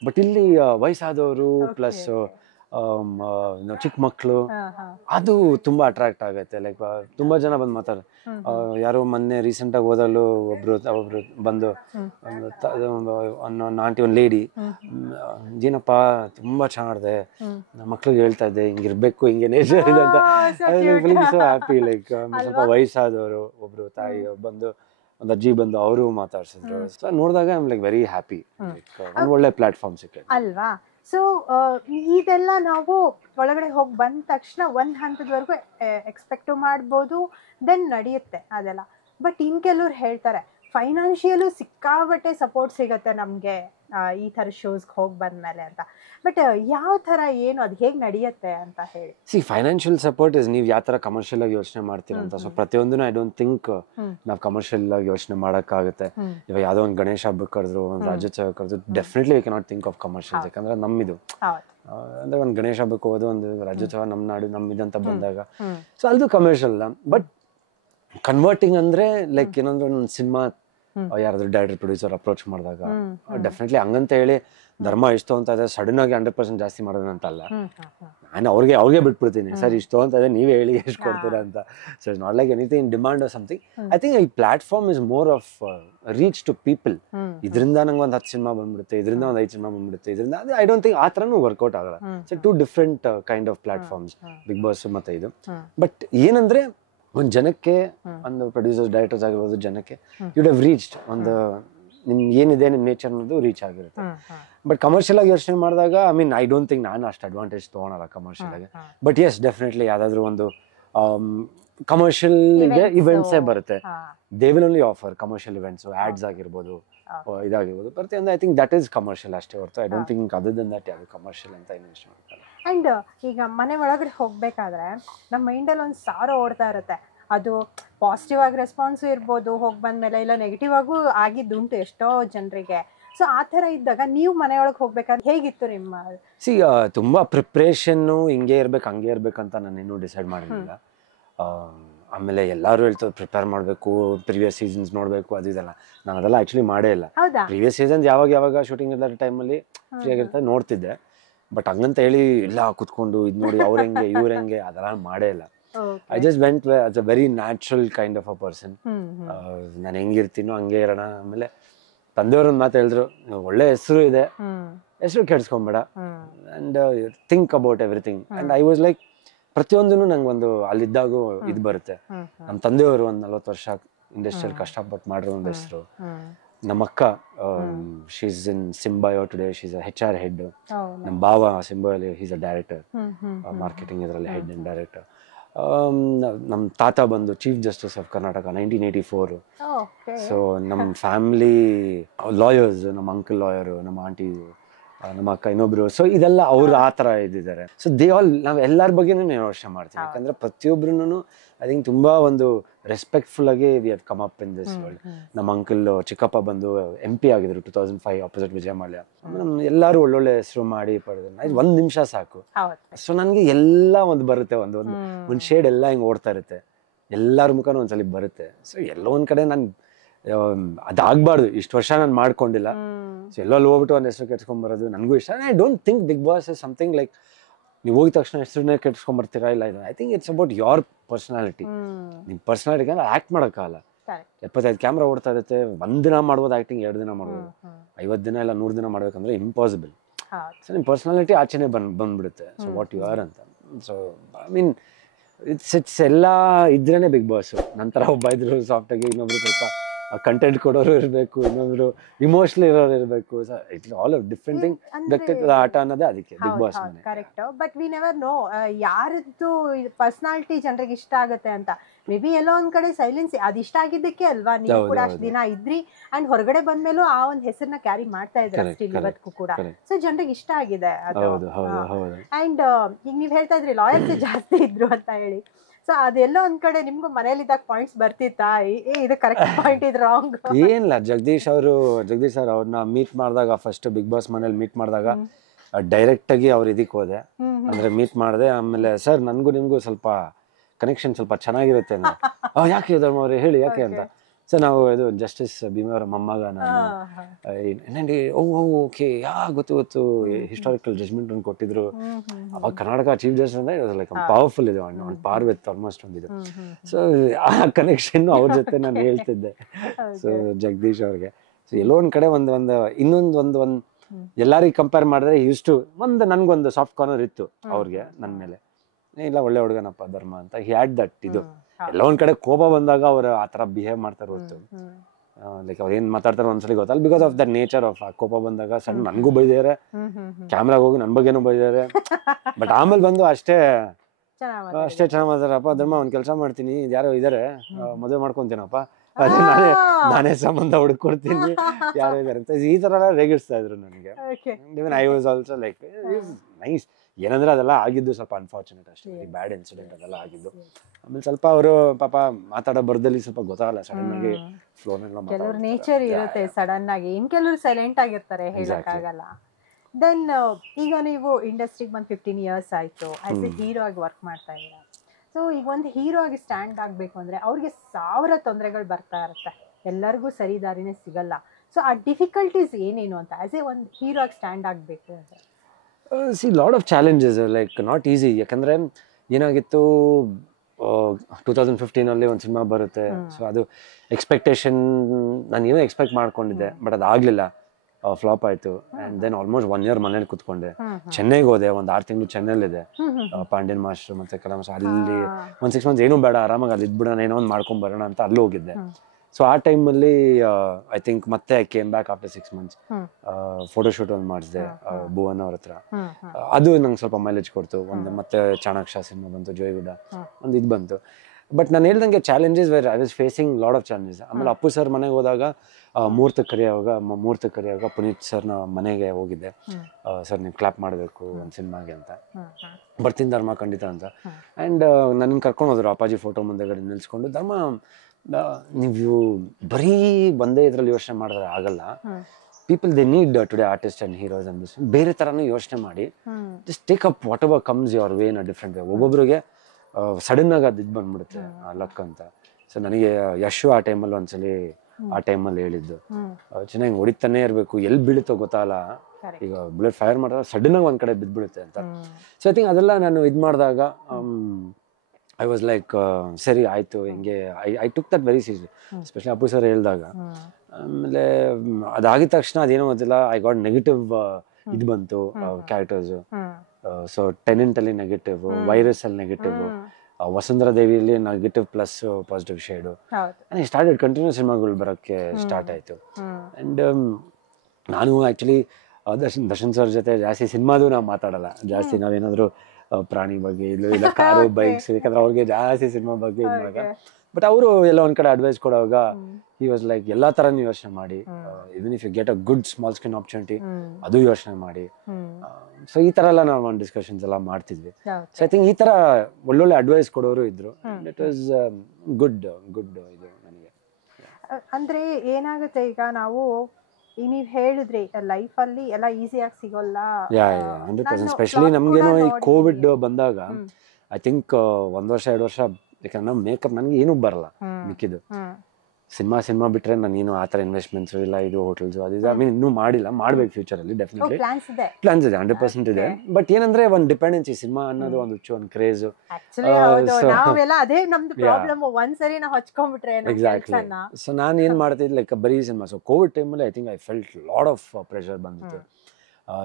ಬಟ್ ಇಲ್ಲಿ ವಯಸ್ಸಾದವರು ಪ್ಲಸ್ ಚಿಕ್ಕ ಮಕ್ಕಳು ಅದು ತುಂಬಾ ಅಟ್ರಾಕ್ಟ್ ಆಗುತ್ತೆ. ಲೈಕ್ ತುಂಬಾ ಜನ ಬಂದು ಮಾತಾಡ್ತಾರೆ. ಯಾರೋ ಮೊನ್ನೆ ರೀಸೆಂಟ್ ಆಗಿ ಹೋದಲ್ಲೂ ಒಬ್ರು ಬಂದು ಆಂಟಿ ಒಂದು ಲೇಡಿ, ಏನಪ್ಪ ತುಂಬಾ ಚೆನ್ನಾಗಿದೆ, ಮಕ್ಳಿಗೆ ಹೇಳ್ತಾ ಇದ್ದೆ ಹಿಂಗಿರ್ಬೇಕು, ಹಿಂಗೆ ನೇಚರ್ ಇದೆ ಅಂತ. So happy. ಲೈಕ್ ಸ್ವಲ್ಪ ವಯಸ್ಸಾದವರು ಒಬ್ರು ತಾಯಿ ಬಂದು ಒಂದು ಅಜ್ಜಿ ಬಂದು ಅವರು ಮಾತಾಡ್ಸಿದ್ರು. ಸೊ ನೋಡಿದಾಗ I am like very happy. ಒಂದು ಒಳ್ಳೆ ಪ್ಲಾಟ್ಫಾರ್ಮ್ ಸಿಕ್ಕಿದೆ ಅಲ್ವಾ. ಸೊ ಇದೆಲ್ಲ ನಾವು ಒಳಗಡೆ ಹೋಗಿ ಬಂದ ತಕ್ಷಣ ಒಂದ್ ಹಂತದವರೆಗೂ ಎಕ್ಸ್ಪೆಕ್ಟ್ ಮಾಡ್ಬೋದು, ದೆನ್ ನಡೆಯುತ್ತೆ ಅದೆಲ್ಲ. ಬಟ್ ಇನ್ ಕೆಲವ್ರು ಹೇಳ್ತಾರೆ ಫೈನಾನ್ಷಿಯಲು ಸಿಕ್ಕಾಬಟ್ಟೆ ಸಪೋರ್ಟ್ ಸಿಗತ್ತೆ ನಮ್ಗೆ ಈ ತರ ಶೋಸ್ಗೆ ಹೋಗಿ ಬಂದ್ಮೇಲೆ ಅಂತ. ಬಟ್ ಯಾವ ತರ ಏನು ಅದು ಹೇಗೆ ನಡೆಯುತ್ತೆ ಅಂತ ಹೇಳಿ. ಫೈನಾನ್ಷಿಯಲ್ ಸಪೋರ್ಟ್ ಇಸ್ ನೀವು ಯಾವ ತರ ಕಮರ್ಷಿಯಲ್ ಆಗಿ ಯೋಚನೆ ಮಾಡ್ತೀರಂತ. ಸೊ ಪ್ರತಿಯೊಂದನ್ನು ಐ ಡೋಂಟ್ ಥಿಂಕ್ ನಾವು ಕಮರ್ಷಿಯಲ್ ಆಗಿ ಯೋಚನೆ ಮಾಡೋಕ್ಕಾಗುತ್ತೆ. ಇವಾಗ ಯಾವುದೋ ಒಂದು ಗಣೇಶ ಹಬ್ಬಕ್ಕೆ ಕರೆದ್ರು, ಒಂದು ರಾಜ್ಯೋತ್ಸವ ಕರೆದ್ರು, definitely we cannot think of commercials. ಯಾಕಂದ್ರೆ ನಮ್ಮಿದು ಅಂದ್ರೆ ಒಂದು ಗಣೇಶ ಹಬ್ಬಕ್ಕೆ ಹೋದ ಒಂದು ರಾಜ್ಯೋತ್ಸವ ನಮ್ಮ ನಾಡು ನಮ್ಮಿದಂತ ಬಂದಾಗ ಸೊ ಅದು ಕಮರ್ಷಿಯಲ್. ಬಟ್ ಕನ್ವರ್ಟಿಂಗ್ ಅಂದ್ರೆ ಲೈಕ್ ಏನಂದ್ರೆ ಒಂದು ಸಿನಿಮಾ ಯಾರಾದ್ರೂ ಡೈರೆಕ್ಟರ್ ಪ್ರೊಡ್ಯೂಸರ್ ಅಪ್ರೋಚ್ ಮಾಡಿದಾಗ ಡೆಫಿನೆಟ್ಲಿ ಹಂಗಂತ ಹೇಳಿ ಧರ್ಮ ಇಷ್ಟು ಅಂತ ಇದೆ ಸಡನ್ ಆಗಿ 100% ಜಾಸ್ತಿ ಮಾಡೋದಂತ ಅಲ್ಲ. ನಾನು ಅವ್ರಿಗೆ ಬಿಟ್ಬಿಡ್ತೀನಿ, ಸರ್ ಇಷ್ಟು ಅಂತ ಇದೆ ನೀವೇ ಹೇಳಿ ಎಷ್ಟು ಕೊಡ್ತೀರಾ ಅಂತ. So it's not like anything demand or something. I think ಈ platform is more of reach to people. ಇದರಿಂದ ನಂಗೆ ಒಂದು 10 ಸಿನಿಮಾ ಬಂದ್ಬಿಡುತ್ತೆ, ಇದರಿಂದ ಒಂದು 5 ಸಿನಿಮಾ ಬಂದ್ಬಿಡುತ್ತೆ, ಇದರಿಂದ ಐ ಡೋಂಟ್ ಥಿಂಕ್ ಆ ಥರನೂ ವರ್ಕೌಟ್ ಆಗಲ್ಲ. So 2 different kind of platforms Bigg Boss ಮತ್ತೆ ಇದು. ಬಟ್ ಏನಂದ್ರೆ ಒಂದು ಜನಕ್ಕೆ ಒಂದು ಪ್ರೊಡ್ಯೂಸರ್ಸ್ ಡೈರೆಕ್ಟರ್ಸ್ ಆಗಿರ್ಬೋದು ಜನಕ್ಕೆ ಯುಡ್ ಹ್ಯಾವ್ ರೀಚ್ಡ್ ಒಂದು ನಿಮ್ ಏನಿದೆ ನಿಮ್ ನೇಚರ್ ಅನ್ನೋದು ರೀಚ್ ಆಗಿರುತ್ತೆ. ಬಟ್ ಕಮರ್ಷಿಯಲ್ ಆಗಿ ಯೋಚನೆ ಮಾಡಿದಾಗ I mean I don't think ನಾನು ಅಷ್ಟು ಅಡ್ವಾಂಟೇಜ್ ತೊಗೊಳಲ್ಲ ಕಮರ್ಷಿಯಲ್ ಆಗಿ. ಬಟ್ ಎಸ್ ಡೆಫಿನೆಟ್ಲಿ ಯಾವ್ದಾದ್ರು ಒಂದು ಕಮರ್ಷಿಯಲ್ ಇವೆಂಟ್ಸೇ ಬರುತ್ತೆ. They will only offer commercial events, ads ಆಗಿರ್ಬೋದು, ಇದಾಗಿರ್ಬೋದು ಪ್ರತಿಯೊಂದು. I think that is commercial ಅಷ್ಟೇ ಹೊರತು I don't think other than that ಯಾವುದು ಕಮರ್ಷಿಯಲ್ ಅಂತ ಇನ್ವೆಸ್ಟ್ ಮಾಡ್ತಾರೆ. ಅಂಡ್ ಈಗ ಮನೆ ಒಳಗಡೆ ಹೋಗ್ಬೇಕಾದ್ರೆ ನಮ್ಮ ಮೈಂಡಲ್ಲಿ ಒಂದು ಸಾರ ಓಡ್ತಾ ಇರುತ್ತೆ. ಅದು ಪಾಸಿಟಿವ್ ಆಗಿ ರೆಸ್ಪಾನ್ಸು ಇರ್ಬೋದು ಹೋಗಿ ಬಂದ್ಮೇಲೆ, ಇಲ್ಲ ನೆಗೆಟಿವ್ ಆಗು ಆಗಿದ್ದುಂಟು ಎಷ್ಟೋ ಜನರಿಗೆ. ಸೊ ಆ ಥರ ಇದ್ದಾಗ ನೀವು ಮನೆಯೊಳಗೆ ಹೋಗ್ಬೇಕಾದ್ರೆ ಹೇಗಿತ್ತು ನಿಮ್ಮ? ಸಿ ತುಂಬ ಪ್ರಿಪ್ರೇಷನ್ನು ಹಿಂಗೆ ಇರ್ಬೇಕು ಹಂಗೆ ಇರ್ಬೇಕಂತ ನಾನು ಇನ್ನೂ ಡಿಸೈಡ್ ಮಾಡಿರಲಿಲ್ಲ. ಆಮೇಲೆ ಎಲ್ಲರೂ ಹೇಳ್ತಾರೆ ಪ್ರಿಪೇರ್ ಮಾಡಬೇಕು, ಪ್ರಿವಿಯಸ್ ಸೀಸನ್ಸ್ ನೋಡಬೇಕು, ಅದು ಇದೆಲ್ಲ. ನಾನು ಅದೆಲ್ಲ ಆ್ಯಕ್ಚುಲಿ ಮಾಡೇ ಇಲ್ಲ. ಪ್ರಿವಿಯಸ್ ಸೀಸನ್ಸ್ ಯಾವಾಗ ಶೂಟಿಂಗ್ ಇದ್ದ ಟೈಮಲ್ಲಿ ಫ್ರೀ ಆಗಿರ್ತಾರೆ ನೋಡ್ತಿದ್ದೆ. ಬಟ್ ಹಂಗಂತ ಹೇಳಿ ಎಲ್ಲ ಕುತ್ಕೊಂಡು ಇದು ನೋಡಿ ಅವ್ರು ಹೆಂಗೆ ಇವ್ರು ಹೆಂಗೆ ಅದೆಲ್ಲ ಮಾಡೇ ಇಲ್ಲ. I just went as a very natural kind of a person. ನಾನು ಹೆಂಗಿರ್ತೀನೋ ಹಂಗೆ ಇರೋಣ. ಆಮೇಲೆ ತಂದೆಯವ್ರನ್ನ ಮಾತು ಹೇಳಿದ್ರು, ಒಳ್ಳೆ ಹೆಸರು ಇದೆ, ಹೆಸರು ಕೆಡ್ಸ್ಕೊಂಬೇಡ, and think about everything. And I was like ಪ್ರತಿಯೊಂದೂ ನಂಗೆ ಒಂದು ಅಲ್ಲಿದ್ದಾಗೂ ಇದು ಬರುತ್ತೆ. ನಮ್ಮ ತಂದೆಯವರು ಒಂದು 40 ವರ್ಷ ಇಂಡಸ್ಟ್ರಿಯಲ್ಲಿ ಕಷ್ಟಪಟ್ಟು ಮಾಡಿರೋ ಒಂದು ಹೆಸರು. ನಮ್ಮ ಅಕ್ಕ she's in Symbio today, she's a HR head. ನಮ್ಮ ಭಾವ ಸಿಂಬಯೋಲಿ ಹೀಸ್ ಅ ಡೈರೆಕ್ಟರ್, ಮಾರ್ಕೆಟಿಂಗ್ ಇದರಲ್ಲಿ ಹೆಡ್ ಅಂಡ್ ಡೈರೆಕ್ಟರ್. ನಮ್ಮ ತಾತ ಬಂದು chief justice of Karnataka 1984. So ನಮ್ಮ ಫ್ಯಾಮಿಲಿ ಲಾಯರ್ಸ್, ನಮ್ಮ ಅಂಕಲ್ ಲಾಯರು, ನಮ್ಮ ಆಂಟಿ, ನಮ್ಮ ಅಕ್ಕ ಇನ್ನೊಬ್ರು. ಸೊ ಇದೆಲ್ಲ ಅವ್ರು ಆ ಥರ ಇದ್ದಿದ್ದಾರೆ. ಸೊ ದೇ ಆಲ್, ನಾವು ಎಲ್ಲರ ಬಗ್ಗೆನೂ ನಾನು ಯೋಚನೆ ಮಾಡ್ತೀನಿ. ಯಾಕಂದ್ರೆ ಪ್ರತಿಯೊಬ್ರು ಐ ಥಿಂಕ್ ತುಂಬ ಒಂದು ರೆಸ್ಪೆಕ್ಟ್ಫುಲ್ ಆಗಿ we have come up in this world. ನಮ್ಮ ಅಂಕಲ್ ಚಿಕ್ಕಪ್ಪ ಬಂದು MP ಆಗಿದ್ರು 2005 ಆಪೋಸಿಟ್ ವಿಜಯಮಾಲ್ಯ. ಎಲ್ಲರೂ ಒಳ್ಳೊಳ್ಳೆ ಹೆಸರು ಮಾಡಿ ಪಡೆದ್ರು. 1 ನಿಮಿಷ ಸಾಕು. ಸೊ ನನಗೆ ಎಲ್ಲ ಒಂದು ಬರುತ್ತೆ, ಒಂದು ಶೇಡ್ ಎಲ್ಲ ಹಿಂಗೆ ಓಡ್ತಾ ಇರುತ್ತೆ, ಎಲ್ಲರ ಮುಖನೂ ಒಂದ್ಸಲಿ ಬರುತ್ತೆ. ಸೊ ಎಲ್ಲೋ ಒಂದ್ ಕಡೆ ನಾನು ಅದಾಗಬಾರ್ದು, ಇಷ್ಟು ವರ್ಷ ನಾನು ಮಾಡ್ಕೊಂಡಿಲ್ಲ. ಸೊ ಎಲ್ಲೋ ಹೋಗ್ಬಿಟ್ಟು ಒಂದು ಹೆಸರು ಕೆಡ್ಸ್ಕೊಂಬರೋದು ನನಗೂ ಇಷ್ಟ. I don't think Bigg Boss is something like ನೀವು ಹೋಗಿದ ತಕ್ಷಣ ಹೆಸರನ್ನೇ ಕೆಡ್ಸ್ಕೊಂಬರ್ತೀರಾ, ಇಲ್ಲ ಇದು. I think it's about your personality. ನಿಮ್ಮ ಪರ್ಸನಾಲಿಟಿ ಅಂದ್ರೆ ಆ್ಯಕ್ಟ್ ಮಾಡೋಕ್ಕಾಗಲ್ಲ. 75 ಕ್ಯಾಮ್ರಾ ಓಡ್ತಾ ಇರುತ್ತೆ. 1 ದಿನ ಮಾಡ್ಬೋದು ಆ್ಯಕ್ಟಿಂಗ್, 2 ದಿನ ಮಾಡ್ಬೋದು. 50 ದಿನ ಇಲ್ಲ 100 ದಿನ ಮಾಡ್ಬೇಕಂದ್ರೆ ಇಂಪಾಸಿಬಲ್. ಸೊ ನಿಮ್ಮ ಪರ್ಸನಾಲಿಟಿ ಆಚೆನೆ ಬಂದ್ಬಿಡುತ್ತೆ. ಸೊ ವಾಟ್ ಯು ಆರ್ ಅಂತ. ಸೊ ಐ ಮೀನ್ ಇಟ್ಸ್ ಎಲ್ಲ ಇದ್ರೇನೆ ಬಿಗ್ ಬಾಸ್. ನಂತರ ಒಬ್ಬ ಇದ್ರು ಸಾಫ್ಟಾಗಿ, ಇನ್ನೊಬ್ರು ಸ್ವಲ್ಪ ಕಂಟೆಂಟ್ ಕೊಡೋರು ಇರಬೇಕು, ಇನ್ನೊಬ್ರು ಇಮೋಷನಲ್ ಇರೋರು ಇರಬೇಕು. It's all different thing. ವ್ಯಕ್ತಿತ್ವದ ಆಟ ಅನ್ನೋದೇ ಅದಕ್ಕೆ ಬಿಗ್ ಬಾಸ್ ಮನೆ. Correct. But we never know ಯಾರದ್ದು ಪರ್ಸನಾಲಿಟಿ ಜನರಿಗೆ ಇಷ್ಟ ಆಗುತ್ತೆ ಅಂತ. ಮೇ ಬಿ ಎಲ್ಲೋ ಒಂದ್ ಕಡೆ ಸೈಲೆನ್ಸ್ ಅದು ಇಷ್ಟ ಆಗಿದ್ದಕ್ಕೆ ಅಲ್ವಾ ನೀವು ಕೂಡ ಅಷ್ಟು ದಿನ ಇದ್ರಿ, ಅಂಡ್ ಹೊರಗಡೆ ಬಂದ್ಮೇಲೂ ಆ ಒಂದು ಹೆಸರನ್ನ ಕ್ಯಾರಿ ಮಾಡ್ತಾ ಇದ್ರೆ ಸ್ಟಿಲ್ ಇವತ್ತಿಗೂ ಕೂಡ. ಸೊ ಜನರಿಗೆ ಇಷ್ಟ ಆಗಿದೆ ಅದು. ಅಂಡ್ ಈಗ ನೀವ್ ಹೇಳ್ತಾ ಇದ್ರಿ ಲಾಯಲ್ಟಿ ಜಾಸ್ತಿ ಇದ್ರು ಅಂತ ಹೇಳಿ. ಸೊ ಅದೆಲ್ಲ ಒಂದ್ ಕಡೆ ನಿಮ್ಗೂ ಮನೇಲಿದ್ದಾಗ ಪಾಯಿಂಟ್ಸ್ ಬರ್ತಿತ್ತಾ, ಇದು ಕರೆಕ್ಟ್ ಪಾಯಿಂಟ್, ಇದು ರಾಂಗ್? ಏನಿಲ್ಲ, ಜಗದೀಶ್ ಸರ್ ಅವ್ರನ್ನ ಮೀಟ್ ಮಾಡಿದಾಗ, ಫಸ್ಟ್ ಬಿಗ್ ಬಾಸ್ ಮನೇಲಿ ಮೀಟ್ ಮಾಡಿದಾಗ ಡೈರೆಕ್ಟ್ ಆಗಿ ಅವ್ರ ಇದಕ್ಕೆ ಹೋದೆ. ಅಂದ್ರೆ ಮೀಟ್ ಮಾಡಿದೆ. ಆಮೇಲೆ ಸರ್ ನನಗೂ ನಿಮ್ಗೂ ಸ್ವಲ್ಪ ಕನೆಕ್ಷನ್ ಸ್ವಲ್ಪ ಚೆನ್ನಾಗಿರುತ್ತೆ ಅಂದ್ರೆ, ಯಾಕೆ ಧರ್ಮ ಅವ್ರೆ ಹೇಳಿ ಯಾಕೆ ಅಂತ. ಸೊ ನಾವು ಇದು ಜಸ್ಟಿಸ್ ಭೀಮವರ ಮೊಮ್ಮಗ ನಾನು. ಓಕೆ ಗೊತ್ತು ಹಿಸ್ಟಾರಿಕಲ್ ಜಜ್ಮೆಂಟ್ ಒಂದು ಕೊಟ್ಟಿದ್ರು ಅವಾಗ ಕರ್ನಾಟಕ ಚೀಫ್ ಜಸ್ಟಿಸ್ ಅಂದ್ರೆ ಲೈಕ್ ಪವರ್ಫುಲ್ ಇದೆ, ಒಂದು ಪಾರ್ ವಿತ್ ಆಲ್ಮೋಸ್ಟ್ ಒಂದಿದು. ಸೊ ಆ ಕನೆಕ್ಷನ್ ಅವ್ರ ಜೊತೆ ನಾನು ಹೇಳ್ತಿದ್ದೆ. ಸೊ ಜಗದೀಶ್ ಅವ್ರಿಗೆ. ಸೊ ಎಲ್ಲೋ ಒಂದ್ ಕಡೆ ಇನ್ನೊಂದು ಎಲ್ಲಾರಿಗೆ ಕಂಪೇರ್ ಮಾಡಿದ್ರೆ ಇಷ್ಟು ನನ್ಗೊಂದು ಸಾಫ್ಟ್ ಕಾರ್ನರ್ ಇತ್ತು ಅವ್ರಿಗೆ ನನ್ನ ಮೇಲೆ. ಇಲ್ಲ ಒಳ್ಳೆ ಹುಡುಗನಪ್ಪ ಧರ್ಮ ಅಂತ ಹ್ಯಾಡ್ ದಟ್. ಇದು ಎಲ್ಲ ಒಂದ್ ಕಡೆ ಕೋಪ ಬಂದಾಗ ಅವ್ರು ಆತರ ಬಿಹೇವ್ ಮಾಡ್ತಾರೆ ಹೊತ್ತು. ಲೈಕ್ ಅವ್ರು ಏನ್ ಮಾತಾಡ್ತಾರೆ ಒಂದ್ಸಲಿ ಗೊತ್ತಲ್ಲ, because of that nature of ಕೋಪ ಬಂದಾಗ ಸಣ್ಣ ನನ್ಗೂ ಬೈದಾರೆ, ಕ್ಯಾಮ್ರಾಗ ಹೋಗಿ ನನ್ ಬಗ್ಗೆನೂ ಬೈದಾರೆ. ಬಟ್ ಆಮೇಲೆ ಬಂದು ಅಷ್ಟೇ ಚೆನ್ನಾಗ್ ಮಾತಾಡಪ್ಪ ಧರ್ಮ, ಒಂದ್ ಕೆಲಸ ಮಾಡ್ತೀನಿ, ಯಾರೋ ಇದಾರೆ ಮದುವೆ ಮಾಡ್ಕೊಂತೀನಪ್ಪ, ಅದೇ ನಾನೇ ಸಂಬಂಧ ಹುಡ್ಕೊಡ್ತೀನಿ, ಯಾರೋ ಇದಾರೆ ಅಂತ ಈ ತರ ಎಲ್ಲ ರೇಗಿಸ್ತಾ ಇದ್ರು ನನಗೆ. I was also like nice. ಏನಂದ್ರೆ ಅದೆಲ್ಲ ಆಗಿದ್ದು ಸ್ವಲ್ಪ ಅನ್ಫಾರ್ಚುನೇಟ್ ಅಷ್ಟೇ, ಬ್ಯಾಡ್ ಇನ್ಸಿಡೆಂಟ್ ಅದೆಲ್ಲ ಆಗಿದ್ದು. ಆಮೇಲೆ ಸ್ವಲ್ಪ ಅವರು ಪಾಪ ಮಾತಾಡೋ ಬರ್ದಲ್ಲಿ ಸ್ವಲ್ಪ ಗೊತ್ತಾಗಲ್ಲ, ಸಡನ್ ಆಗಿ ಫ್ಲೋನೆಲ್ಲ ಕೆಲವ್ರ ನೇಚರ್ ಇರುತ್ತೆ ಸಡನ್ ಆಗಿ, ಇನ್ ಕೆಲವ್ರು ಸೈಲೆಂಟ್ ಆಗಿರ್ತಾರೆ, ಹೇಳಕ್ಕಾಗಲ್ಲ. ದೆನ್ ಈಗ ನೀವು ಇಂಡಸ್ಟ್ರಿಗೆ ಬಂದು 15 years ಆಯ್ತು, ಆಸ್ ಎ ಹೀರೋ ಆಗಿ ವರ್ಕ್ ಮಾಡ್ತಾ ಇದ್ದೀರಾ. ಸೊ ಈಗ ಒಂದು ಹೀರೋ ಆಗಿ ಸ್ಟ್ಯಾಂಡ್ ಆಗಬೇಕು ಅಂದರೆ ಅವ್ರಿಗೆ 1000 ತೊಂದರೆಗಳು ಬರ್ತಾ ಇರುತ್ತೆ, ಎಲ್ಲರಿಗೂ ಸರಿ ದಾರಿನೇ ಸಿಗಲ್ಲ. ಸೊ ಆ ಡಿಫಿಕಲ್ಟೀಸ್ ಏನೇನು ಅಂತ ಆಸ್ ಎ ಒಂದು ಹೀರೋ ಆಗಿ ಸ್ಟ್ಯಾಂಡ್ ಆಗಬೇಕು ಅಂದರೆ? C lot of challenges, like not easy. ಯಾಕಂದರೆ ಏನಾಗಿತ್ತು, 2015 ಒಂದು ಸಿನಿಮಾ ಬರುತ್ತೆ. ಸೊ ಅದು ಎಕ್ಸ್ಪೆಕ್ಟೇಷನ್ ನಾನು ಏನೋ ಎಕ್ಸ್ಪೆಕ್ಟ್ ಮಾಡ್ಕೊಂಡಿದ್ದೆ, ಬಟ್ ಅದಾಗಲಿಲ್ಲ, ಫ್ಲಾಪ್ ಆಯಿತು. ಆ್ಯಂಡ್ ದೆನ್ ಆಲ್ಮೋಸ್ಟ್ 1 year ಮನೇಲಿ ಕೂತ್ಕೊಂಡೆ. ಚೆನ್ನೈಗೆ ಹೋದೆ, ಒಂದು 6 ತಿಂಗಳು ಚೆನ್ನೈಲಿದೆ, ಪಾಂಡ್ಯನ್ ಮಾಸ್ಟರ್ ಮತ್ತು ಕಲಾ ಮಾಸ್ಟರ್. ಅಲ್ಲಿ ಒಂದು 6 months ಏನೂ ಬೇಡ, ಆರಾಮಾಗಿ ಅಲ್ಲಿ ಇದ್ಬಿಡೋಣ, ಏನೋ ಒಂದು ಮಾಡ್ಕೊಂಬರೋಣ ಅಂತ ಅಲ್ಲಿ ಹೋಗಿದ್ದೆ. ಸೊ ಆ ಟೈಮಲ್ಲಿ ಐ ಥಿಂಕ್ ಮತ್ತೆ I came back after 6 months. Photoshoot ಒಂದು ಮಾಡಿಸಿದೆ ಭುವನ್ ಅವ್ರ ಹತ್ರ. ಅದು ನಂಗೆ ಸ್ವಲ್ಪ ಮೈಲೇಜ್ ಕೊಡ್ತು. ಒಂದು ಮತ್ತೆ ಚಾಣಾಕ್ಷ ಸಿನಿಮಾ ಬಂತು, ಜೋಯ್ಗುಡ್ಡ ಒಂದು ಇದು ಬಂತು. ಬಟ್ ನಾನು ಹೇಳ್ದಂಗೆ challenges where I was facing lot of challenges. ಆಮೇಲೆ ಅಪ್ಪು ಸರ್ ಮನೆಗೆ ಹೋದಾಗ ಮೂರ್ತ ಕರೆಯುವಾಗ ಪುನೀತ್ ಸರ್ನ ಮನೆಗೆ ಹೋಗಿದ್ದೆ. ಸರ್ ನೀವು ಕ್ಲಾಪ್ ಮಾಡಬೇಕು ಒಂದು ಸಿನಿಮಾಗೆ ಅಂತ, ಬರ್ತೀನಿ ಧರ್ಮ ಖಂಡಿತ ಅಂತ. ಆ್ಯಂಡ್ ನನ್ನ ಕರ್ಕೊಂಡು ಹೋದ್ರು ಅಪ್ಪಾಜಿ ಫೋಟೋ ಮುಂದೆಗಡೆ ನಿಲ್ಸ್ಕೊಂಡು, ಧರ್ಮ ನೀವು ಬರೀ ಒಂದೇ ಇದರಲ್ಲಿ ಯೋಚನೆ ಮಾಡಿದ್ರೆ ಆಗಲ್ಲ, people they need today artist and heroes and this ಬೇರೆ ಥರನೂ ಯೋಚನೆ ಮಾಡಿ just take up what ever comes your way in a different way. ಒಬ್ಬೊಬ್ರಿಗೆ ಸಡನ್ನಾಗಿ ಅದು ಇದು ಬಂದ್ಬಿಡುತ್ತೆ ಲಕ್ ಅಂತ. ಸೊ ನನಗೆ ಯಶು ಆ ಟೈಮಲ್ಲಿ ಒಂದ್ಸಲಿ ಆ ಟೈಮಲ್ಲಿ ಹೇಳಿದ್ದು ಚೆನ್ನಾಗಿ ಹೊಡಿತಾನೆ ಇರಬೇಕು, ಎಲ್ಲಿ ಬೀಳುತ್ತೋ ಗೊತ್ತಲ್ಲ, ಈಗ ಬುಲೆಟ್ ಫೈರ್ ಮಾಡಿದ್ರೆ ಸಡನ್ನಾಗಿ ಒಂದು ಕಡೆ ಬಿದ್ದುಬಿಡುತ್ತೆ ಅಂತ. ಸೊ ಐ ಥಿಂಕ್ ಅದೆಲ್ಲ ನಾನು ಇದು ಮಾಡಿದಾಗ ಐ ವಾಸ್ ಲೈಕ್ ಸರಿ ಆಯಿತು ಹಿಂಗೆ I took that very seriously, especially Appu sir ಹೇಳಿದಾಗ. ಆಮೇಲೆ ಅದಾಗಿದ ತಕ್ಷಣ ಅದೇನೋ ಗೊತ್ತಿಲ್ಲ, ಐ ಗಾಟ್ ನೆಗೆಟಿವ್ ಇದು ಬಂತು ಕ್ಯಾರೆಕ್ಟರ್ಸು. ಸೊ ಟೆನೆಂಟಲ್ಲಿ ನೆಗೆಟಿವ್, ವೈರಸಲ್ಲಿ ನೆಗೆಟಿವ್, ವಸುಂಧರಾ ದೇವಿಯಲ್ಲಿ negative plus positive shade. I started continuous ಸಿನಿಮಾಗಳು ಬರೋಕ್ಕೆ ಸ್ಟಾರ್ಟ್ ಆಯಿತು. ಆ್ಯಂಡ್ ನಾನು ಆ್ಯಕ್ಚುಲಿ ದರ್ಶನ್ ಸರ್ ಜೊತೆ ಜಾಸ್ತಿ ಸಿನಿಮಾದು ನಾವು ಮಾತಾಡಲ್ಲ ಜಾಸ್ತಿ. ನಾವೇನಾದರೂ ಪ್ರಾಣಿ ಬಗ್ಗೆ ಇಲ್ಲ ಕಾರು ಬೈಕ್ಸ್, ಯಾಕಂದ್ರೆ ಅವ್ರಿಗೆ ಜಾಸ್ತಿ ಸಿನಿಮಾ ಬಗ್ಗೆ ಇದು ಮಾಡಾಗ. ಬಟ್ ಅವರು ಎಲ್ಲ ಒಂದ್ ಕಡೆ ಅಡ್ವೈಸ್ ಕೊಡುವಾಗ ಹಿ ವಾಸ್ ಲೈಕ್ ಎಲ್ಲಾ ತರನು ಯೋಚನೆ ಮಾಡಿ, even if you get a good small screen opportunity ಅದು ಯೋಚನೆ ಮಾಡಿ. ಸೊ ಈ ತರ ಎಲ್ಲ ನಾವು ಒಂದು ಡಿಸ್ಕಷನ್ಸ್ ಎಲ್ಲ ಮಾಡ್ತಿದ್ವಿ. ಸೊ ಐ ಥಿಂಕ್ ಈ ತರ ಒಳ್ಳೊಳ್ಳೆ ಅಡ್ವೈಸ್ ಕೊಡೋರು ಇದ್ರು. ಇಟ್ ವಾಸ್ ಗುಡ್ ಇದು ನನಗೆ. ಅಂದ್ರೆ ಏನಾಗುತ್ತೆ ಈಗ ನಾವು ನೀವ್ ಹೇಳಿದ್ರಿ ಲೈಫಲ್ಲಿ ಎಲ್ಲ ಈಸಿಯಾಗಿ ಸಿಗೋಲ್ಲ. 100%. ಸ್ಪೆಷಲಿ ನಮ್ಗೇನೋ ಈ ಕೋವಿಡ್ ಬಂದಾಗ ಐ ಥಿಂಕ್ 1 ವರ್ಷ 2 ವರ್ಷ, ಯಾಕಂದ್ರೆ ಮೇಕಪ್ ನನಗೆ ಏನೂ ಬರಲ್ಲ, ಮಿಕ್ಕಿದ್ದು ಸಿನಿಮಾ ಬಿಟ್ರೆ ನಾನು ಏನು ಆ ಥರ ಇನ್ವೆಸ್ಟ್ಮೆಂಟ್ಸ್ ಇಲ್ಲ, ಇದು ಹೋಟೆಲ್ಸ್ ಅದು ಇದು ಐ ಮೀನ್ ಇನ್ನೂ ಮಾಡಿಲ್ಲ, ಮಾಡ್ಬೇಕು ಫ್ಯೂಚರಲ್ಲಿ ಡೆಫಿನೆಟ್ಲಿ ಪ್ಲಾನ್ಸ್ ಇದೆ, 100% ಇದೆ. ಬಟ್ ಏನಂದ್ರೆ ಒಂದು ಡಿಪೆಂಡೆನ್ಸಿ, ಸಿನಿಮಾ ಅನ್ನೋದು ಒಂದು ಕ್ರೇಜ್. ಎಕ್ಸಾಕ್ಟ್ಲಿ. ಸೊ ನಾನು ಏನ್ ಮಾಡ್ತಿದ್ದೆ ಲೈಕ್ ಬರೀ ಸಿನಿಮಾ. ಸೊ ಕೋವಿಡ್ ಟೈಮಲ್ಲಿ I think I felt lot of pressure ಬಂದಿತ್ತು.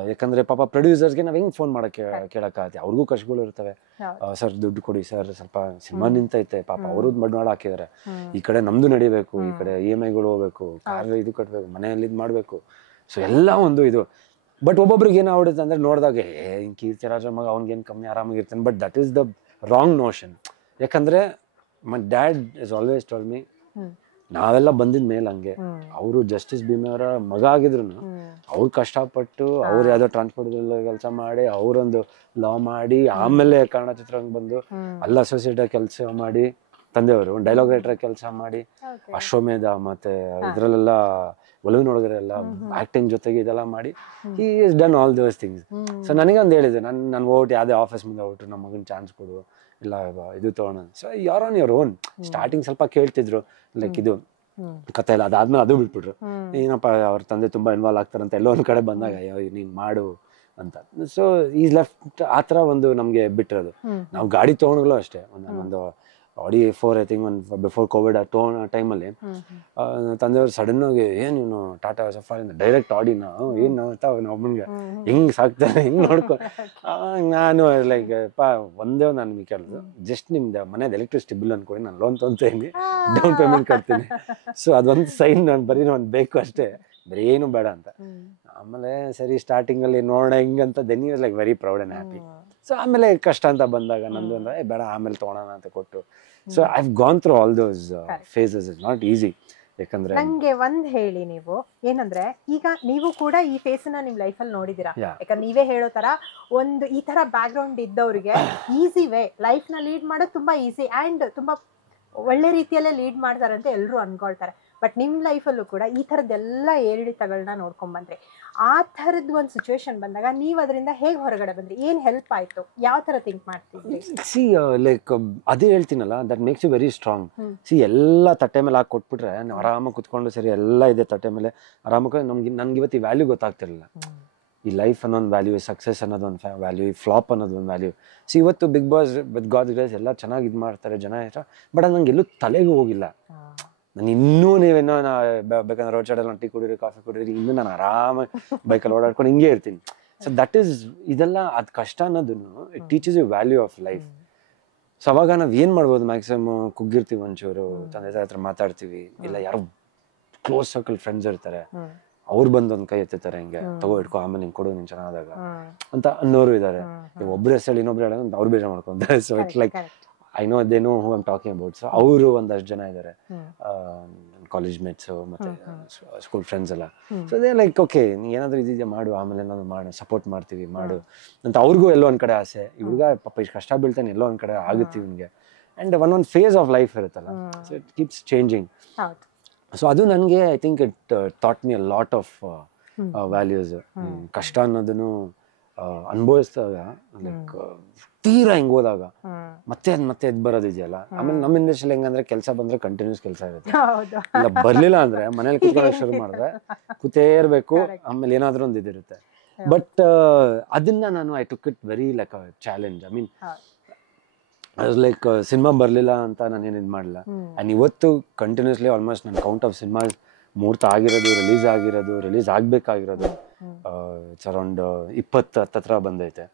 ಯಾಕಂದ್ರೆ ಪಾಪ ಪ್ರೊಡ್ಯೂಸರ್ಸ್ಗೆ ನಾವ್ ಹೆಂಗ್ ಫೋನ್ ಮಾಡಕ್ಕೆ ಕೇಳಕ್ಕಾಗತ್ತೆ, ಅವ್ರಿಗೂ ಕಷ್ಟಗಳು ಇರ್ತವೆ. ಸರ್ ದುಡ್ಡು ಕೊಡಿ ಸರ್, ಸ್ವಲ್ಪ ಸಿನಿಮಾ ನಿಂತೈತೆ, ಪಾಪ ಅವರು ಮಡ್ನಾಡ್ ಹಾಕಿದಾರೆ, ಈ ಕಡೆ ನಮ್ದು ನಡಿಬೇಕು, ಈ ಕಡೆ EMI ಗಳು ಹೋಗ್ಬೇಕು, ಕಾರ್ ಇದು ಕಟ್ಬೇಕು, ಮನೆಯಲ್ಲಿ ಇದು ಮಾಡ್ಬೇಕು. ಸೊ ಎಲ್ಲ ಒಂದು ಇದು. ಬಟ್ ಒಬ್ಬೊಬ್ರಿಗೆ ಏನಾಗ್ಬಿಡುತ್ತೆ ಅಂದ್ರೆ ನೋಡಿದಾಗ ಹಿಂಗ್ ಕೀರ್ತಿರಾಜ ಮಗ ಅವ್ನಿಗೇನು ಕಮ್ಮಿ ಆರಾಮಾಗಿರ್ತಾನೆ. But that is the wrong notion. ಯಾಕಂದ್ರೆ my dad is always told me, ನಾವೆಲ್ಲ ಬಂದಿದ ಮೇಲೆ ಹಂಗೆ, ಅವರು ಜಸ್ಟಿಸ್ ಭೀಮವರ ಮಗ ಆಗಿದ್ರು ಅವ್ರು ಕಷ್ಟಪಟ್ಟು ಅವ್ರು ಯಾವ್ದೋ ಟ್ರಾನ್ಸ್ಪೋರ್ಟ್ ಕೆಲಸ ಮಾಡಿ ಅವರೊಂದು ಲಾ ಮಾಡಿ ಆಮೇಲೆ ಕನ್ನಡ ಚಿತ್ರರಂಗ ಬಂದು ಅಲ್ಲಿ ಅಸೋಸಿಯೇಟ್ ಕೆಲಸ ಮಾಡಿ, ತಂದೆಯವರು ಡೈಲಾಗ್ ರೈಟರ್ ಕೆಲಸ ಮಾಡಿ, ಅಶ್ವಮೇಧ ಮತ್ತೆ ಇದ್ರಲ್ಲೆಲ್ಲ ಒಲವಿನೊಳಗರೆಲ್ಲ ಆಕ್ಟಿಂಗ್ ಜೊತೆಗೆ ಇದೆಲ್ಲ ಮಾಡಿ he is done all those things. So ನನಗೆ ಒಂದು ಹೇಳಿದೆ, ನಾನು ಓಟ್ ಯಾವುದೇ ಆಫೀಸ್ ಮುಂದೆ ಹೊಟ್ಟು ನಮ್ಮ ಮಗನ ಚಾನ್ಸ್ ಕೊಡು, ಇಲ್ಲ ಇದು ತಗೋಣ. ಸೊ ಯಾರ್ ಆನ್ ಯುವರ್ ಓನ್. ಸ್ಟಾರ್ಟಿಂಗ್ ಸ್ವಲ್ಪ ಕೇಳ್ತಿದ್ರು ಲೈಕ್ ಇದು ಕತೆ ಎಲ್ಲ, ಅದಾದ್ಮೇಲೆ ಅದು ಬಿಟ್ಬಿಟ್ರು. ಏನಪ್ಪ ಅವ್ರ ತಂದೆ ತುಂಬಾ ಇನ್ವಾಲ್ವ್ ಆಗ್ತಾರಂತ ಎಲ್ಲೋ ಒಂದ್ ಕಡೆ ಬಂದಾಗ ನೀನ್ ಮಾಡು ಅಂತ. ಸೊ ಈಸ್ ಲೆಫ್ಟ್ ಆ ಥರ ಒಂದು ನಮ್ಗೆ ಬಿಟ್ಟಿರೋದು. ನಾವು ಗಾಡಿ ತೊಗೊಂಡ್ಗಳು ಅಷ್ಟೇ, ಒಂದು Audi A4 ಐ ಥಿಂಕ್ ಒಂದು ಬಿಫೋರ್ ಕೋವಿಡ್ ಆ ಟೈಮಲ್ಲಿ ತಂದೆಯವ್ರು ಸಡನ್ ಆಗಿ ಏನ್ ಇವನು ಟಾಟಾ ಸಫಾರಿಯಿಂದ ಡೈರೆಕ್ಟ್ ಆಡಿನ ಏನು ಒಬ್ಬನಿಗೆ ಹಿಂಗ್ ಸಾಕ್ತಾರೆ, ಹಿಂಗ್ ನೋಡ್ಕೊ. ನಾನು ಲೈಕ್ ಒಂದೇ ನಾನು ಕೇಳಿದ್ರು, ಜಸ್ಟ್ ನಿಮ್ದು ಮನೇದು ಎಲೆಕ್ಟ್ರಿಸಿಟಿ ಬಿಲ್ ಅನ್ಕೊಡಿ, ನಾನು ಲೋನ್ ತೊಗೊಂತೀನಿ, ಡೌನ್ ಪೇಮೆಂಟ್ ಕಟ್ತೀನಿ. ಸೊ ಅದೊಂದು ಸೈನ್ ನಾನು ಬರೀ ಒಂದು ಬೇಕು ಅಷ್ಟೇ, ಬೇರೆ ಏನು ಬೇಡ ಅಂತ. ಆಮೇಲೆ ಸರಿ ಸ್ಟಾರ್ಟಿಂಗ್ ಅಲ್ಲಿ ನೋಡೋಣ ಹಿಂಗಂತ then you was like very proud and happy. So ಆಮೇಲೆ ಕಷ್ಟ ಅಂತ ಬಂದಾಗ ನಂದು ಅಂದ್ರೆ ಬೇಡ ಆಮೇಲೆ ತೊಗೊಳೋಣ ಅಂತ ಕೊಟ್ಟು. So I have gone through all those phases. It's not easy. ಯಾಕಂದ್ರೆ ನಂಗೆ ಒಂದ್ ಹೇಳಿ, ನೀವು ಏನಂದ್ರೆ ಈಗ ನೀವು ಕೂಡ ಈ ಫೇಸನ್ನ ನಿಮ್ ಲೈಫಲ್ಲಿ ನೋಡಿದೀರಾ. ಯಾಕಂದ್ರೆ ನೀವೇ ಹೇಳೋ ತರ ಒಂದು ಈ ತರ ಬ್ಯಾಕ್ ಗ್ರೌಂಡ್ ಇದ್ದವ್ರಿಗೆ ಈಸಿ ವೇ ಲೈಫ್ ನ ಲೀಡ್ ಮಾಡೋದು ತುಂಬಾ ಈಸಿ ಅಂಡ್ ತುಂಬಾ ಒಳ್ಳೆ ರೀತಿಯಲ್ಲೇ ಲೀಡ್ ಮಾಡ್ತಾರೆ ಅಂತ ಎಲ್ಲರೂ ಅನ್ಕೊಳ್ತಾರೆ. ಬಟ್ ನಿಮ್ಮ ಲೈಫಲ್ಲೂ ಕೂಡ ಈ ಥರದ್ದೆಲ್ಲ ಏರಿಳಿತಗಳನ್ನ ನೋಡ್ಕೊಂಡ್ ಬಂದ್ರಿ. ಆ ಥರದ್ದು ಒಂದು ಸಿಚುವೇಶನ್ ಬಂದಾಗ ನೀವು ಅದರಿಂದ ಹೇಗೆ ಹೊರಗಡೆ ಬಂದ್ರಿ? ಏನು ಹೆಲ್ಪ್ ಆಯ್ತು? ಯಾವ ಥರ ಥಿಂಕ್ ಮಾಡ್ತಿದ್ರಿ? ಸಿ ಲೈಕ್ ಅದೇ ಹೇಳ್ತೀನಲ್ಲ, that makes you very strong. See ಎಲ್ಲ ತಟ್ಟೆ ಮೇಲೆ ಹಾಕಿ ಕೊಟ್ಬಿಟ್ರೆ ನಾವು ಆರಾಮಾಗಿ ಕುತ್ಕೊಂಡು ಸರಿ ಎಲ್ಲ ಇದೆ ತಟ್ಟೆ ಮೇಲೆ ಆರಾಮಾಗಿ ನನ್ಗೆ ಇವತ್ತು ಈ ವ್ಯಾಲ್ಯೂ ಗೊತ್ತಾಗ್ತಿರಲಿಲ್ಲ. ಈ ಲೈಫ್ ಅನ್ನೊಂದು ವ್ಯಾಲ್ಯೂ, ಸಕ್ಸಸ್ ಅನ್ನೋದೊಂದು ವ್ಯಾಲ್ಯೂ, ಈ ಫ್ಲಾಪ್ ಅನ್ನೋದೊಂದು ವ್ಯಾಲ್ಯೂ. ಸಿ ಇವತ್ತು Bigg Boss with God grace ಎಲ್ಲ ಚೆನ್ನಾಗಿ ಇದು ಮಾಡ್ತಾರೆ ಜನ ಇಷ್ಟ. ಬಟ್ ಅದು ನಂಗೆ ಎಲ್ಲೂ ತಲೆಗೂ ಹೋಗಿಲ್ಲ. ನಾನು ಇನ್ನೂ ನೀವೇನೋ ಬೇಕಂದ್ರೆ ರೋಡ್ ಸೈಡಲ್ಲಿ ಟೀ ಕುಡೀರಿ, ಕಾಫಿ ಕುಡೀರಿ, ಇನ್ನೂ ನಾನು ಆರಾಮಾಗಿ ಬೈಕಲ್ಲಿ ಓಡಾಡ್ಕೊಂಡು ಹಿಂಗೆ ಇರ್ತೀನಿ. ಸೊ ದಟ್ ಈಸ್ ಇದೆಲ್ಲ ಅದು ಕಷ್ಟ ಅನ್ನೋದನ್ನು it teaches you value of life. So ಅವಾಗ ನಾವು ಏನು ಮಾಡ್ಬೋದು, ಮ್ಯಾಕ್ಸಿಮಮ್ ಕುಗ್ಗಿರ್ತೀವಿ ಒಂಚೂರು, ತಂದೆ ತಾಯಿ ಹತ್ರ ಮಾತಾಡ್ತೀವಿ, ಇಲ್ಲ ಯಾರೋ ಕ್ಲೋಸ್ ಸರ್ಕಲ್ ಫ್ರೆಂಡ್ಸ್ ಇರ್ತಾರೆ, ಅವ್ರು ಬಂದು ಒಂದು ಕೈ ಎತ್ತಿರ್ತಾರೆ, ಹಿಂಗೆ ತಗೋ ಇಟ್ಕೋ ಆಮೇಲೆ ಹಿಂಗೆ ಕೊಡು ನೀನು ಚೆನ್ನಾದಾಗ ಅಂತ ಅನ್ನೋರು ಇದ್ದಾರೆ. ಒಬ್ರು ಹೆಸರು ಇನ್ನೊಬ್ರು ಹೇಳೋದು ಅಂತ ಅವ್ರು ಬೇಜಾರು ಮಾಡ್ಕೊಂತಾರೆ. So it's like I know they know who I'm talking about. So ಅವರು ಒಂದಷ್ಟು ಜನ ಇದ್ದಾರೆ, ಕಾಲೇಜ್ ಮೇಟ್ಸು ಮತ್ತೆ ಸ್ಕೂಲ್ ಫ್ರೆಂಡ್ಸ್ ಎಲ್ಲ. ಸೊ ಅದೇ ಲೈಕ್ ಓಕೆ ನೀ ಏನಾದರೂ ಇದೆಯಾ ಮಾಡು, ಆಮೇಲೆ ಏನಾದ್ರು ಮಾಡು, ಸಪೋರ್ಟ್ ಮಾಡ್ತೀವಿ ಮಾಡು ಅಂತ. ಅವ್ರಿಗೂ ಎಲ್ಲೋ ಒಂದು ಕಡೆ ಆಸೆ, ಈ ಹುಡುಗ ಪಾಪ ಇಷ್ಟು ಕಷ್ಟ ಬೀಳ್ತಾನೆ, ಎಲ್ಲೋ ಒಂದು ಕಡೆ ಆಗುತ್ತೆ ಇವನಿಗೆ. ಆ್ಯಂಡ್ ಒಂದೊಂದು ಫೇಸ್ ಆಫ್ ಲೈಫ್ ಇರುತ್ತಲ್ಲ, so it keeps changing. So ಅದು ನನಗೆ I think it thought me a lot of values. ಕಷ್ಟ ಅನ್ನೋದನ್ನು ಅನುಭವಿಸಿದಾಗ ಲೈಕ್ ತೀರಾ ಹಿಂಗ್ ಹೋದಾಗ ಮತ್ತೆ ಎದ್ ಬರೋದಿದೆಯಲ್ಲ. ಆಮೇಲೆ ನಮ್ಮ ಇಂಡಸ್ಟ್ರಿಯಲ್ಲಿ ಹೆಂಗಂದ್ರೆ ಕೆಲಸ ಬಂದ್ರೆ ಕಂಟಿನ್ಯೂಸ್ ಕೆಲಸ ಇರುತ್ತೆ, ಇಲ್ಲ ಬರ್ಲಿಲ್ಲ ಅಂದ್ರೆ ಮನೇಲಿ ಕುತ್ಕೊಳ್ಳೋಕೆ ಶುರು ಮಾಡಿದ್ರೆ ಕೂತೇ ಇರ್ಬೇಕು, ಆಮೇಲೆ ಏನಾದ್ರೂ ಒಂದು ಇದಿರುತ್ತೆ. ಬಟ್ ಅದನ್ನ ನಾನು I took it very like a challenge. I mean like cinema ಬರ್ಲಿಲ್ಲ ಅಂತ ನಾನು ಏನು ಇದು ಮಾಡಲ್ಲ. ಆ್ಯಂಡ್ ಇವತ್ತು ಕಂಟಿನ್ಯೂಸ್ಲಿ ಆಲ್ಮೋಸ್ಟ್ ನನ್ನ ಕೌಂಟ್ ಆಫ್ ಸಿನಿಮಾಸ್ ಮುಹೂರ್ತ ಆಗಿರೋದು, ರಿಲೀಸ್ ಆಗ್ಬೇಕಾಗಿರೋದು ಇಟ್ಸ್ ಅರೌಂಡ್ 20 ಹತ್ತತ್ರ ಬಂದೈತೆ.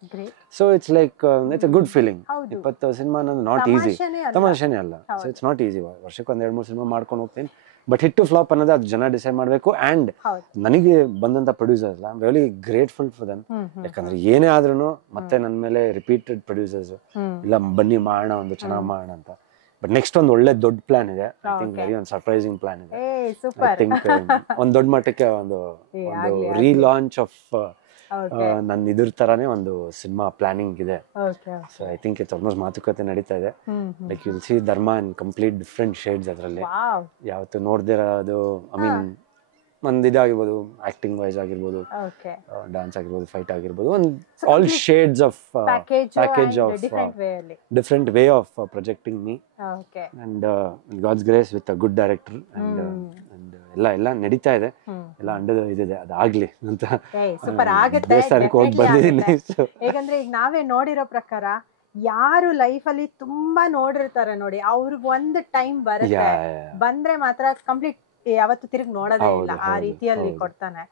So it's like it's a good feeling. 20 cinema ಅನ್ನೋದು ನಾಟ್ ಈಸಿ, ತಮಾಷೆನೇ ಅಲ್ಲ. So it's not easy. ವರ್ಷಕ್ಕೆ 1-2-3 ಸಿನಿಮಾ ಮಾಡ್ಕೊಂಡು ಹೋಗ್ತೀನಿ. ಬಟ್ ಹಿಟ್ ಟು ಫ್ಲಾಪ್ ಅನ್ನೋದು ಅದು ಜನ ಡಿಸೈಡ್ ಮಾಡಬೇಕು. ಆ್ಯಂಡ್ ನನಗೆ ಬಂದಂಥ producers I am really grateful for them. ಯಾಕಂದ್ರೆ ಏನೇ ಆದ್ರೂ ಮತ್ತೆ ನನ್ನ ಮೇಲೆ ರಿಪೀಟೆಡ್ ಪ್ರೊಡ್ಯೂಸರ್ಸ್ ಇಲ್ಲ ಬನ್ನಿ ಮಾಡೋಣ, ಒಂದು ಚೆನ್ನಾಗಿ ಮಾಡೋಣ ಅಂತ. ಬಟ್ ನೆಕ್ಸ್ಟ್ ಒಂದು ಒಳ್ಳೆ ದೊಡ್ಡ ಪ್ಲಾನ್ ಇದೆ. ಐ ಥಿಂಕ್ ವೆರಿ ಒಂದು ಸರ್ಪ್ರೈಸಿಂಗ್ ಪ್ಲಾನ್ ಇದೆ. ಐ ಥಿಂಕ್ ಒಂದು ದೊಡ್ಡ ಮಟ್ಟಕ್ಕೆ ಒಂದು ರೀಲಾಂಚ್ ಆಫ್ ನನ್ನ ಇದ್ರ ತರಾನೇ ಒಂದು ಸಿನಿಮಾ ಪ್ಲಾನಿಂಗ್ ಇದೆ. So I think it's almost ಮಾತುಕತೆ ನಡೀತಾ ಇದೆ. ಲೈಕ್ ಯು ವಿಲ್ ಸಿ ಧರ್ಮ ಇನ್ ಕಂಪ್ಲೀಟ್ ಡಿಫ್ರೆಂಟ್ ಶೇಡ್ಸ್. ಅದರಲ್ಲಿ ಯಾವತ್ತು ನೋಡ್ದಿರೋದು, ಐ ಮೀನ್ ಒಂದು ಇದಾಗಿರ್ಬೋದು, ಆಕ್ಟಿಂಗ್ ವೈಸ್ ಆಗಿರ್ಬೋದು, ಡ್ಯಾನ್ಸ್ ಆಗಿರ್ಬೋದು, ಫೈಟ್ ಆಗಿರ್ಬೋದು, ಒಂದು all shades of package of different way of projecting me. And God's grace with a good director. And ಎಲ್ಲ ನಡೀತಾ ಇದೆ, ಎಲ್ಲ ಅಂಡರ್ ಇದಿದೆ, ಅದಾಗ್ಲಿ ಅಂತ ದೇವಸ್ಥಾನಕ್ಕೆ ಹೋಗಿ ಬಂದಿದ್ದೀನಿ. ಯಾಕಂದ್ರೆ ಈಗ ನಾವೇ ನೋಡಿರೋ ಪ್ರಕಾರ ಯಾರು ಲೈಫ್ ಅಲ್ಲಿ ತುಂಬಾ ನೋಡಿರ್ತಾರೆ ನೋಡಿ, ಅವ್ರಿಗೆ ಒಂದು ಟೈಮ್ ಬರುತ್ತೆ, ಬಂದ್ರೆ ಮಾತ್ರ ಕಂಪ್ಲೀಟ್ ಯಾವತ್ತು ತಿರುಗಿ ನೋಡೋದೇ ಇಲ್ಲ, ಆ ರೀತಿಯಲ್ಲಿ ಕೊಡ್ತಾನೆ.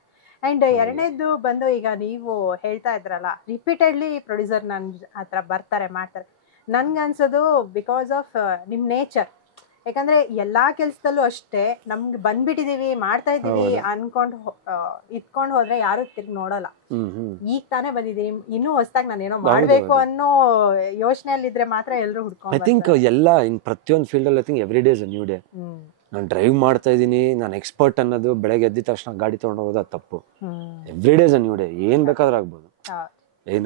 ಅಂಡ್ ಎರಡನೇದು ಬಂದು, ಈಗ ನೀವು ಹೇಳ್ತಾ ಇದ್ರಲ್ಲ ರಿಪೀಟೆಡ್ಲಿ ಪ್ರೊಡ್ಯೂಸರ್ ನನ್ ಹತ್ರ ಬರ್ತಾರೆ ಮಾಡ್ತಾರೆ, ನನ್ಗನ್ಸೋದು ಬಿಕಾಸ್ ಆಫ್ ನಿಮ್ ನೇಚರ್. ಯಾಕಂದ್ರೆ ಎಲ್ಲಾ ಕೆಲ್ಸದಲ್ಲೂ ಅಷ್ಟೇ, ನಮ್ಗೆ ಬಂದ್ಬಿಟ್ಟಿದೀವಿ ಮಾಡ್ತಾ ಇದೀವಿ ಅನ್ಕೊಂಡ್ ಇಟ್ಕೊಂಡ್ ಹೋದ್ರೆ ಯಾರು ತಿರ್ಗಿ ನೋಡಲ್ಲ. ಈಗ ತಾನೇ ಬಂದಿದೀನಿ, ಇನ್ನೂ ಹೊಸದಾಗಿ ನಾನು ಏನೋ ಮಾಡ್ಬೇಕು ಅನ್ನೋ ಯೋಚನೆಯಲ್ಲಿ ಇದ್ರೆ ಮಾತ್ರ ಎಲ್ರು ಹುಡ್ಕೊಂಡು. ಐ ಥಿಂಕ್ ಎಲ್ಲ ಇನ್ ಪ್ರತಿಯೊಂದು ಫೀಲ್ಡ್ ಅಲ್ಲಿ I think every day is a new day. ನಾನು ಡ್ರೈವ್ ಮಾಡ್ತಾ ಇದ್ದೀನಿ, ನಾನು ಎಕ್ಸ್ಪರ್ಟ್ ಅನ್ನೋದು ಬೆಳಗ್ಗೆ ಎದ್ದ ತಕ್ಷಣ ಗಾಡಿ ತೊಗೊಂಡು ಹೋಗೋದು ಅದು ತಪ್ಪು. Every day is a new day. ಏನ್ ಬೇಕಾದ್ರೂ ಆಗ್ಬೋದು.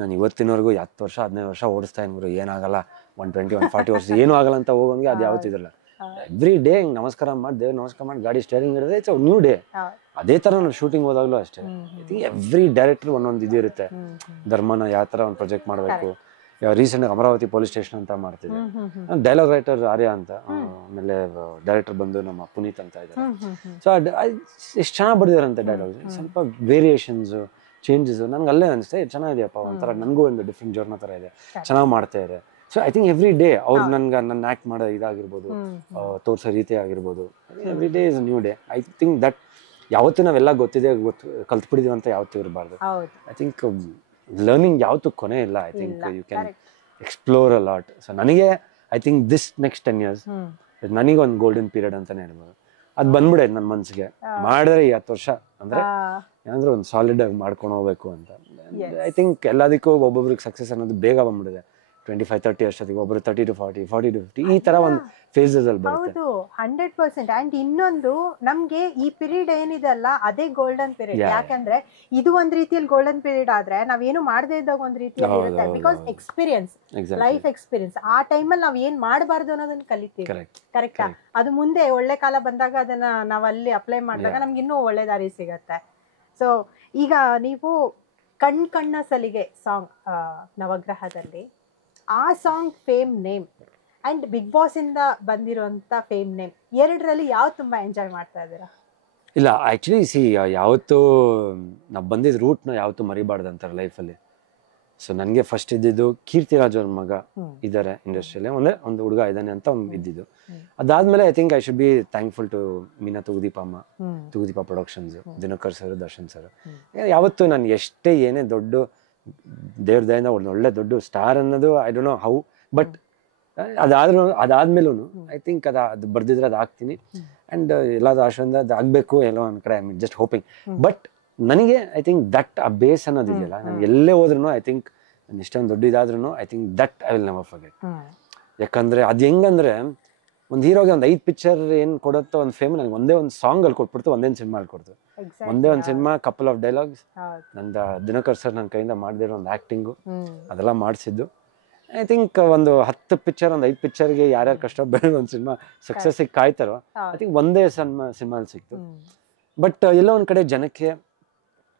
ನಾನು ಇವತ್ತಿನವರೆಗೂ 10 ವರ್ಷ 15 ವರ್ಷ ಓಡಿಸ್ತಾ ಇದ್ರು, ಏನಾಗಲ್ಲ 120 140 ವರ್ಷ ಏನೂ ಆಗಲ್ಲ ಅಂತ ಹೋಗೋಂಗೆ ಅದು ಯಾವತ್ತಿದ್ರಲ್ಲ. ಎವ್ರಿ ಡೇ ಹಿಂಗೆ ನಮಸ್ಕಾರ ಮಾಡಿ, ದೇವ್ರ ನಮಸ್ಕಾರ ಮಾಡಿ ಗಾಡಿ ಸ್ಟೇರಿಂಗ್ ಇರೋದೇ ಇಟ್ಸ್ ನ್ಯೂ ಡೇ. ಅದೇ ತರ ನಾವು ಶೂಟಿಂಗ್ ಹೋದಾಗ್ಲೂ ಅಷ್ಟೇ. ಐ ಥಿಂಕ್ ಎವ್ರಿ ಡೈರೆಕ್ಟರ್ ಒಂದೊಂದು ಇದಿರುತ್ತೆ. ಧರ್ಮನ ಯಾವ ತರ ಒಂದು ಪ್ರೊಜೆಕ್ಟ್ ಮಾಡಬೇಕು. ರೀಸೆಂಟ್ ಅಮರಾವತಿ ಪೊಲೀಸ್ ಸ್ಟೇಷನ್ ಅಂತ ಮಾಡ್ತಿದ್ದೆ. ಡೈಲಾಗ್ ರೈಟರ್ ಆರ್ಯ ಅಂತ, ಆಮೇಲೆ ಡೈರೆಕ್ಟರ್ ಬಂದು ನಮ್ಮ ಪುನೀತ್ ಅಂತ ಇದ್ದಾರೆ. ಸೊ ಎಷ್ಟು ಚೆನ್ನಾಗಿ ಬರ್ದಿದಾರಂತೆ ಡೈಲಾಗ್, ಸ್ವಲ್ಪ ವೇರಿಯೇಷನ್ಸ್ ಚೇಂಜಸ್ ನನ್ಗೆ ಅಲ್ಲೇ ಅನಿಸುತ್ತೆ ಚೆನ್ನಾಗಿದೆಯಪ್ಪ, ಒಂಥರ ನನಗೂ ಒಂದು ಡಿಫ್ರೆಂಟ್ ಜರ್ನ ಥರ ಇದೆ, ಚೆನ್ನಾಗಿ ಮಾಡ್ತಾ ಇದೆ. So I think every day ಅವ್ರು ನನ್ನ ಆ್ಯಕ್ಟ್ ಮಾಡೋ ಇದಾಗಿರ್ಬೋದು, ತೋರಿಸೋ ರೀತಿ ಆಗಿರ್ಬೋದು, every day is new day. I think that ಯಾವತ್ತೂ ನಾವೆಲ್ಲ ಗೊತ್ತಿದೆ ಕಲ್ತ್ಬಿಟ್ಟಿದೀವಿ ಅಂತ ಯಾವತ್ತೂ ಇರಬಾರ್ದು. ಐ ಥಿಂಕ್ ಲರ್ನಿಂಗ್ ಯಾವತ್ತೂ ಕೊನೆ ಇಲ್ಲ. I think you can explore a lot. So ನನಗೆ I think this next 10 years ನನಗೆ ಒಂದು ಗೋಲ್ಡನ್ ಪೀರಿಯಡ್ ಅಂತಾನೆ ಹೇಳ್ಬೋದು. ಅದು ಬಂದ್ಬಿಡೈತೆ ನನ್ನ ಮನ್ಸಿಗೆ. ಮಾಡಿದ್ರೆ ಈ 10 ವರ್ಷ ಅಂದ್ರೆ ಏನಾದ್ರೂ ಒಂದು ಸಾಲಿಡ್ ಆಗಿ ಮಾಡ್ಕೊಂಡು ಹೋಗ್ಬೇಕು ಅಂತ. ಐ ಥಿಂಕ್ ಎಲ್ಲದಕ್ಕೂ ಒಬ್ಬೊಬ್ರಿಗೆ ಸಕ್ಸಸ್ ಅನ್ನೋದು ಬೇಗ ಬಂದ್ಬಿಡಿದೆ. 25-30 ವರ್ಷದಿಗೆ ಒಬ್ಬರು 30 to 40, 40 to 50 ಈ ತರ ಒಂದು ಫೇಸಸ್ ಅಲ್ಲಿ ಬರುತ್ತೆ. ಹೌದು, 100%. ಅಂಡ್ ಇನ್ನೊಂದು ನಮ್ಗೆ ಈ ಪೀರಿಯಡ್ ಏನಿದೆ ಅಲ್ಲ, ಅದೇ ಗೋಲ್ಡನ್ ಪೀರಿಯಡ್. ಯಾಕಂದ್ರೆ ಇದು ಒಂದ್ ರೀತಿಯಲ್ಲಿ ಗೋಲ್ಡನ್ ಪೀರಿಯಡ್ ಆದ್ರೆ ನಾವೇನು ಮಾಡದೇ ಇದ್ದಾಗ ಒಂದ್ ರೀತಿಯಲ್ಲಿ ಇರುತ್ತೆ. Because experience, life experience. ಆ ಟೈಮಲ್ಲಿ ನಾವ್ ಏನ್ ಮಾಡಬಾರ್ದು ಅನ್ನೋದನ್ನ ಕಲಿತೀವಿ. ಕರೆಕ್ಟಾ? ಅದು ಮುಂದೆ ಒಳ್ಳೆ ಕಾಲ ಬಂದಾಗ ಅದನ್ನ ನಾವ್ ಅಲ್ಲಿ ಅಪ್ಲೈ ಮಾಡಿದಾಗ ನಮ್ಗೆ ಇನ್ನೂ ಒಳ್ಳೆ ದಾರಿ ಸಿಗತ್ತೆ. ಸೊ ಈಗ ನೀವು ಕಣ್ಣ ಸಲಿಗೆ ಸಾಂಗ್ ನವಗ್ರಹದಲ್ಲಿ, ಆ song fame name and Bigg Boss ಇಂದ ಬಂದಿರುವಂತ ಫೇಮ್ ನೇಮ್, ಎರಡರಲ್ಲಿ ಯಾವ ತುಂಬಾ ಎಂಜಾಯ್ ಮಾಡ್ತಾ ಇದ್ದೀರಾ? ಇಲ್ಲ ಆಕ್ಚುಲಿ ಯಾವತ್ತೂ ನಾವು ಬಂದಿದ್ದ ರೂಟ್ನ ಯಾವತ್ತೂ ಮರಿಬಾರ್ದು ಅಂತಾರೆ ಲೈಫಲ್ಲಿ. ಸೊ ನನಗೆ ಫಸ್ಟ್ ಇದ್ದಿದ್ದು ಕೀರ್ತಿರಾಜ್ ಅವ್ರ ಮಗ ಇದ್ದಾರೆ ಇಂಡಸ್ಟ್ರಿಯಲ್ಲಿ, ಒಂದು ಹುಡುಗ ಇದ್ದಾನೆ ಅಂತ ಒಂದು ಇದ್ದಿದ್ದು. ಅದಾದ್ಮೇಲೆ I think I should be thankful to Meena Thoogudeepa Productions, Dinakar sir, Darshan sir. ಯಾವತ್ತು ನಾನು ಎಷ್ಟೇ ಏನೇ ದೊಡ್ಡ ದೇವ್ರ ದಯಿಂದ ಒಂದು ಒಳ್ಳೆ ದೊಡ್ಡ ಸ್ಟಾರ್ ಅನ್ನೋದು I don't know how, but ಅದಾದ್ಮೇಲೂ ಐ ಥಿಂಕ್ ಅದು ಬರ್ದಿದ್ರೆ ಅದು ಆಗ್ತೀನಿ. ಅಂಡ್ ಎಲ್ಲಾದ್ರೂ ಆಶ್ರಮದಿಂದ ಅದು ಆಗ್ಬೇಕು ಎಲ್ಲೋ ಒಂದ್ ಕಡೆ I mean just hoping. But ನನಗೆ ಐ ಥಿಂಕ್ ದಟ್ ಆ ಬೇಸ್ ಅನ್ನೋದು ಇದೆಯಲ್ಲ, ನಾನು ಎಲ್ಲೇ ಹೋದ್ರೂ ಐ ಥಿಂಕ್ ನಾನು ಇಷ್ಟೊಂದು ದೊಡ್ಡ ಇದಾದ್ರೂ I think that I will never forget. ಯಾಕಂದ್ರೆ ಅದು ಹೆಂಗಂದ್ರೆ ಒಂದು ಹೀರೋಗೆ ಒಂದು 5 ಪಿಕ್ಚರ್ ಏನ್ ಕೊಡುತ್ತೋ ಒಂದು ಫೇಮ್, ನನಗೆ ಒಂದೇ ಒಂದು ಸಾಂಗ್ ಅಲ್ಲಿ ಕೊಟ್ಬಿಡ್ತು, ಒಂದೇ ಸಿನಿಮಾ ಅಲ್ಲಿ ಕೊಡ್ತು. ಒಂದೇ ಒಂದು ಸಿನಿಮಾ, ಕಪಲ್ ಆಫ್ ಡೈಲಾಗ್ಸ್, ನಂದು ದಿನಕರ್ ಸರ್ ನನ್ನ ಕೈಯಿಂದ ಮಾಡದಿರೋ ಒಂದು ಆಕ್ಟಿಂಗು ಅದೆಲ್ಲ ಮಾಡಿಸಿದ್ದು. ಐ ಥಿಂಕ್ ಒಂದು 10 ಪಿಕ್ಚರ್, ಒಂದು 5 ಪಿಕ್ಚರ್ಗೆ ಯಾರ್ಯಾರು ಕಷ್ಟ ಬೆಳೆದ ಒಂದು ಸಿನಿಮಾ ಸಕ್ಸಸ್ಸಿಗೆ ಕಾಯ್ತಾರೋ ಐ ಥಿಂಕ್ ಒಂದೇ ಸಿನಿಮಾ ಸಿನಿಮಾ ಸಿಕ್ತು. ಬಟ್ ಎಲ್ಲೋ ಒಂದ್ ಕಡೆ ಜನಕ್ಕೆ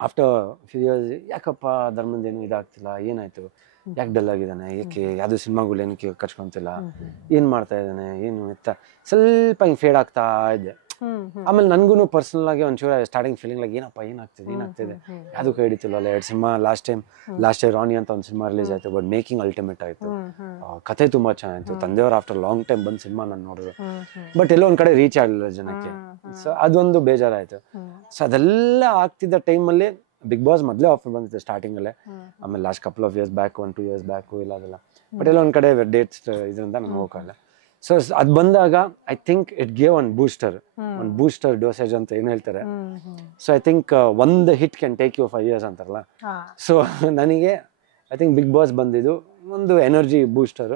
ಆಫ್ಟರ್ ಫ್ಯೂ ಇಯರ್ಸ್ ಯಾಕಪ್ಪ ಧರ್ಮಂದ್ ಏನು ಇದಾಗ್ತಿಲ್ಲ, ಏನಾಯ್ತು, ಯಾಕೆ ಡಲ್ ಆಗಿದ್ದಾನೆ, ಏಕೆ ಯಾವುದು ಸಿನಿಮಾಗಳು ಏನಕ್ಕೆ ಕಚ್ಕೊಂತಿಲ್ಲ, ಏನು ಮಾಡ್ತಾ ಇದ್ದಾನೆ, ಏನು ಎತ್ತ ಸ್ವಲ್ಪ ಹಿಂಗೆ ಫೇಡ್ ಆಗ್ತಾ ಇದ್ದೆ. ಆಮೇಲೆ ನನಗೂ ಪರ್ಸನಲ್ ಆಗಿ ಒಂಚೂರು ಸ್ಟಾರ್ಟಿಂಗ್ ಫೀಲಿಂಗ್ ಲೈಕ್ ಏನಪ್ಪ ಏನಾಗ್ತಿದೆ ಯಾವುದು ಕೈ ಹಿಡಿತಿಲ್ವಲ್ಲ. 2 ಸಿನಿಮಾ ಲಾಸ್ಟ್ ಇಯರ್ ರಾನಿ ಅಂತ ಒಂದು ಸಿನಿಮಾ ರಿಲೀಸ್ ಆಯ್ತು, ಬಟ್ ಮೇಕಿಂಗ್ ಅಲ್ಟಿಮೇಟ್ ಆಯ್ತು, ಕತೆ ತುಂಬಾ ಚೆನ್ನಾಗಿತ್ತು. ತಂದೆಯವರು ಆಫ್ಟರ್ ಲಾಂಗ್ ಟೈಮ್ ಬಂದು ಸಿನಿಮಾ ನಾನು ನೋಡಿದ್ರು, ಬಟ್ ಎಲ್ಲೋ ಒಂದ್ ಕಡೆ ರೀಚ್ ಆಗಲಿಲ್ಲ ಜನಕ್ಕೆ. ಸೊ ಅದೊಂದು ಬೇಜಾರಾಯ್ತು. ಸೊ ಅದೆಲ್ಲ ಆಗ್ತಿದ್ದ ಟೈಮಲ್ಲಿ ಬಿಗ್ ಬಾಸ್ ಮೊದಲೇ ಆಫರ್ ಬಂದಿತ್ತು ಸ್ಟಾರ್ಟಿಂಗ್ ಅಲ್ಲೇ, ಆಮೇಲೆ last couple of years back 1-2 years back ಇಲ್ಲ ಅದೆಲ್ಲ, ಬಟ್ ಎಲ್ಲ ಒಂದ್ ಕಡೆ ಡೇಟ್ಸ್ ಇದರಿಂದ ನಾನು ಹೋಗಲ್ಲ. ಸೊ ಅದು ಬಂದಾಗ I think it gave one booster dosage ಅಂತ ಏನು ಹೇಳ್ತಾರೆ. ಸೊ ಐ ಥಿಂಕ್ ಒಂದು hit can take you 5 years ಅಂತಾರಲ್ಲ. ಸೊ ನನಗೆ ಐ ಥಿಂಕ್ ಬಿಗ್ ಬಾಸ್ ಬಂದಿದ್ದು ಒಂದು ಎನರ್ಜಿ ಬೂಸ್ಟರ್,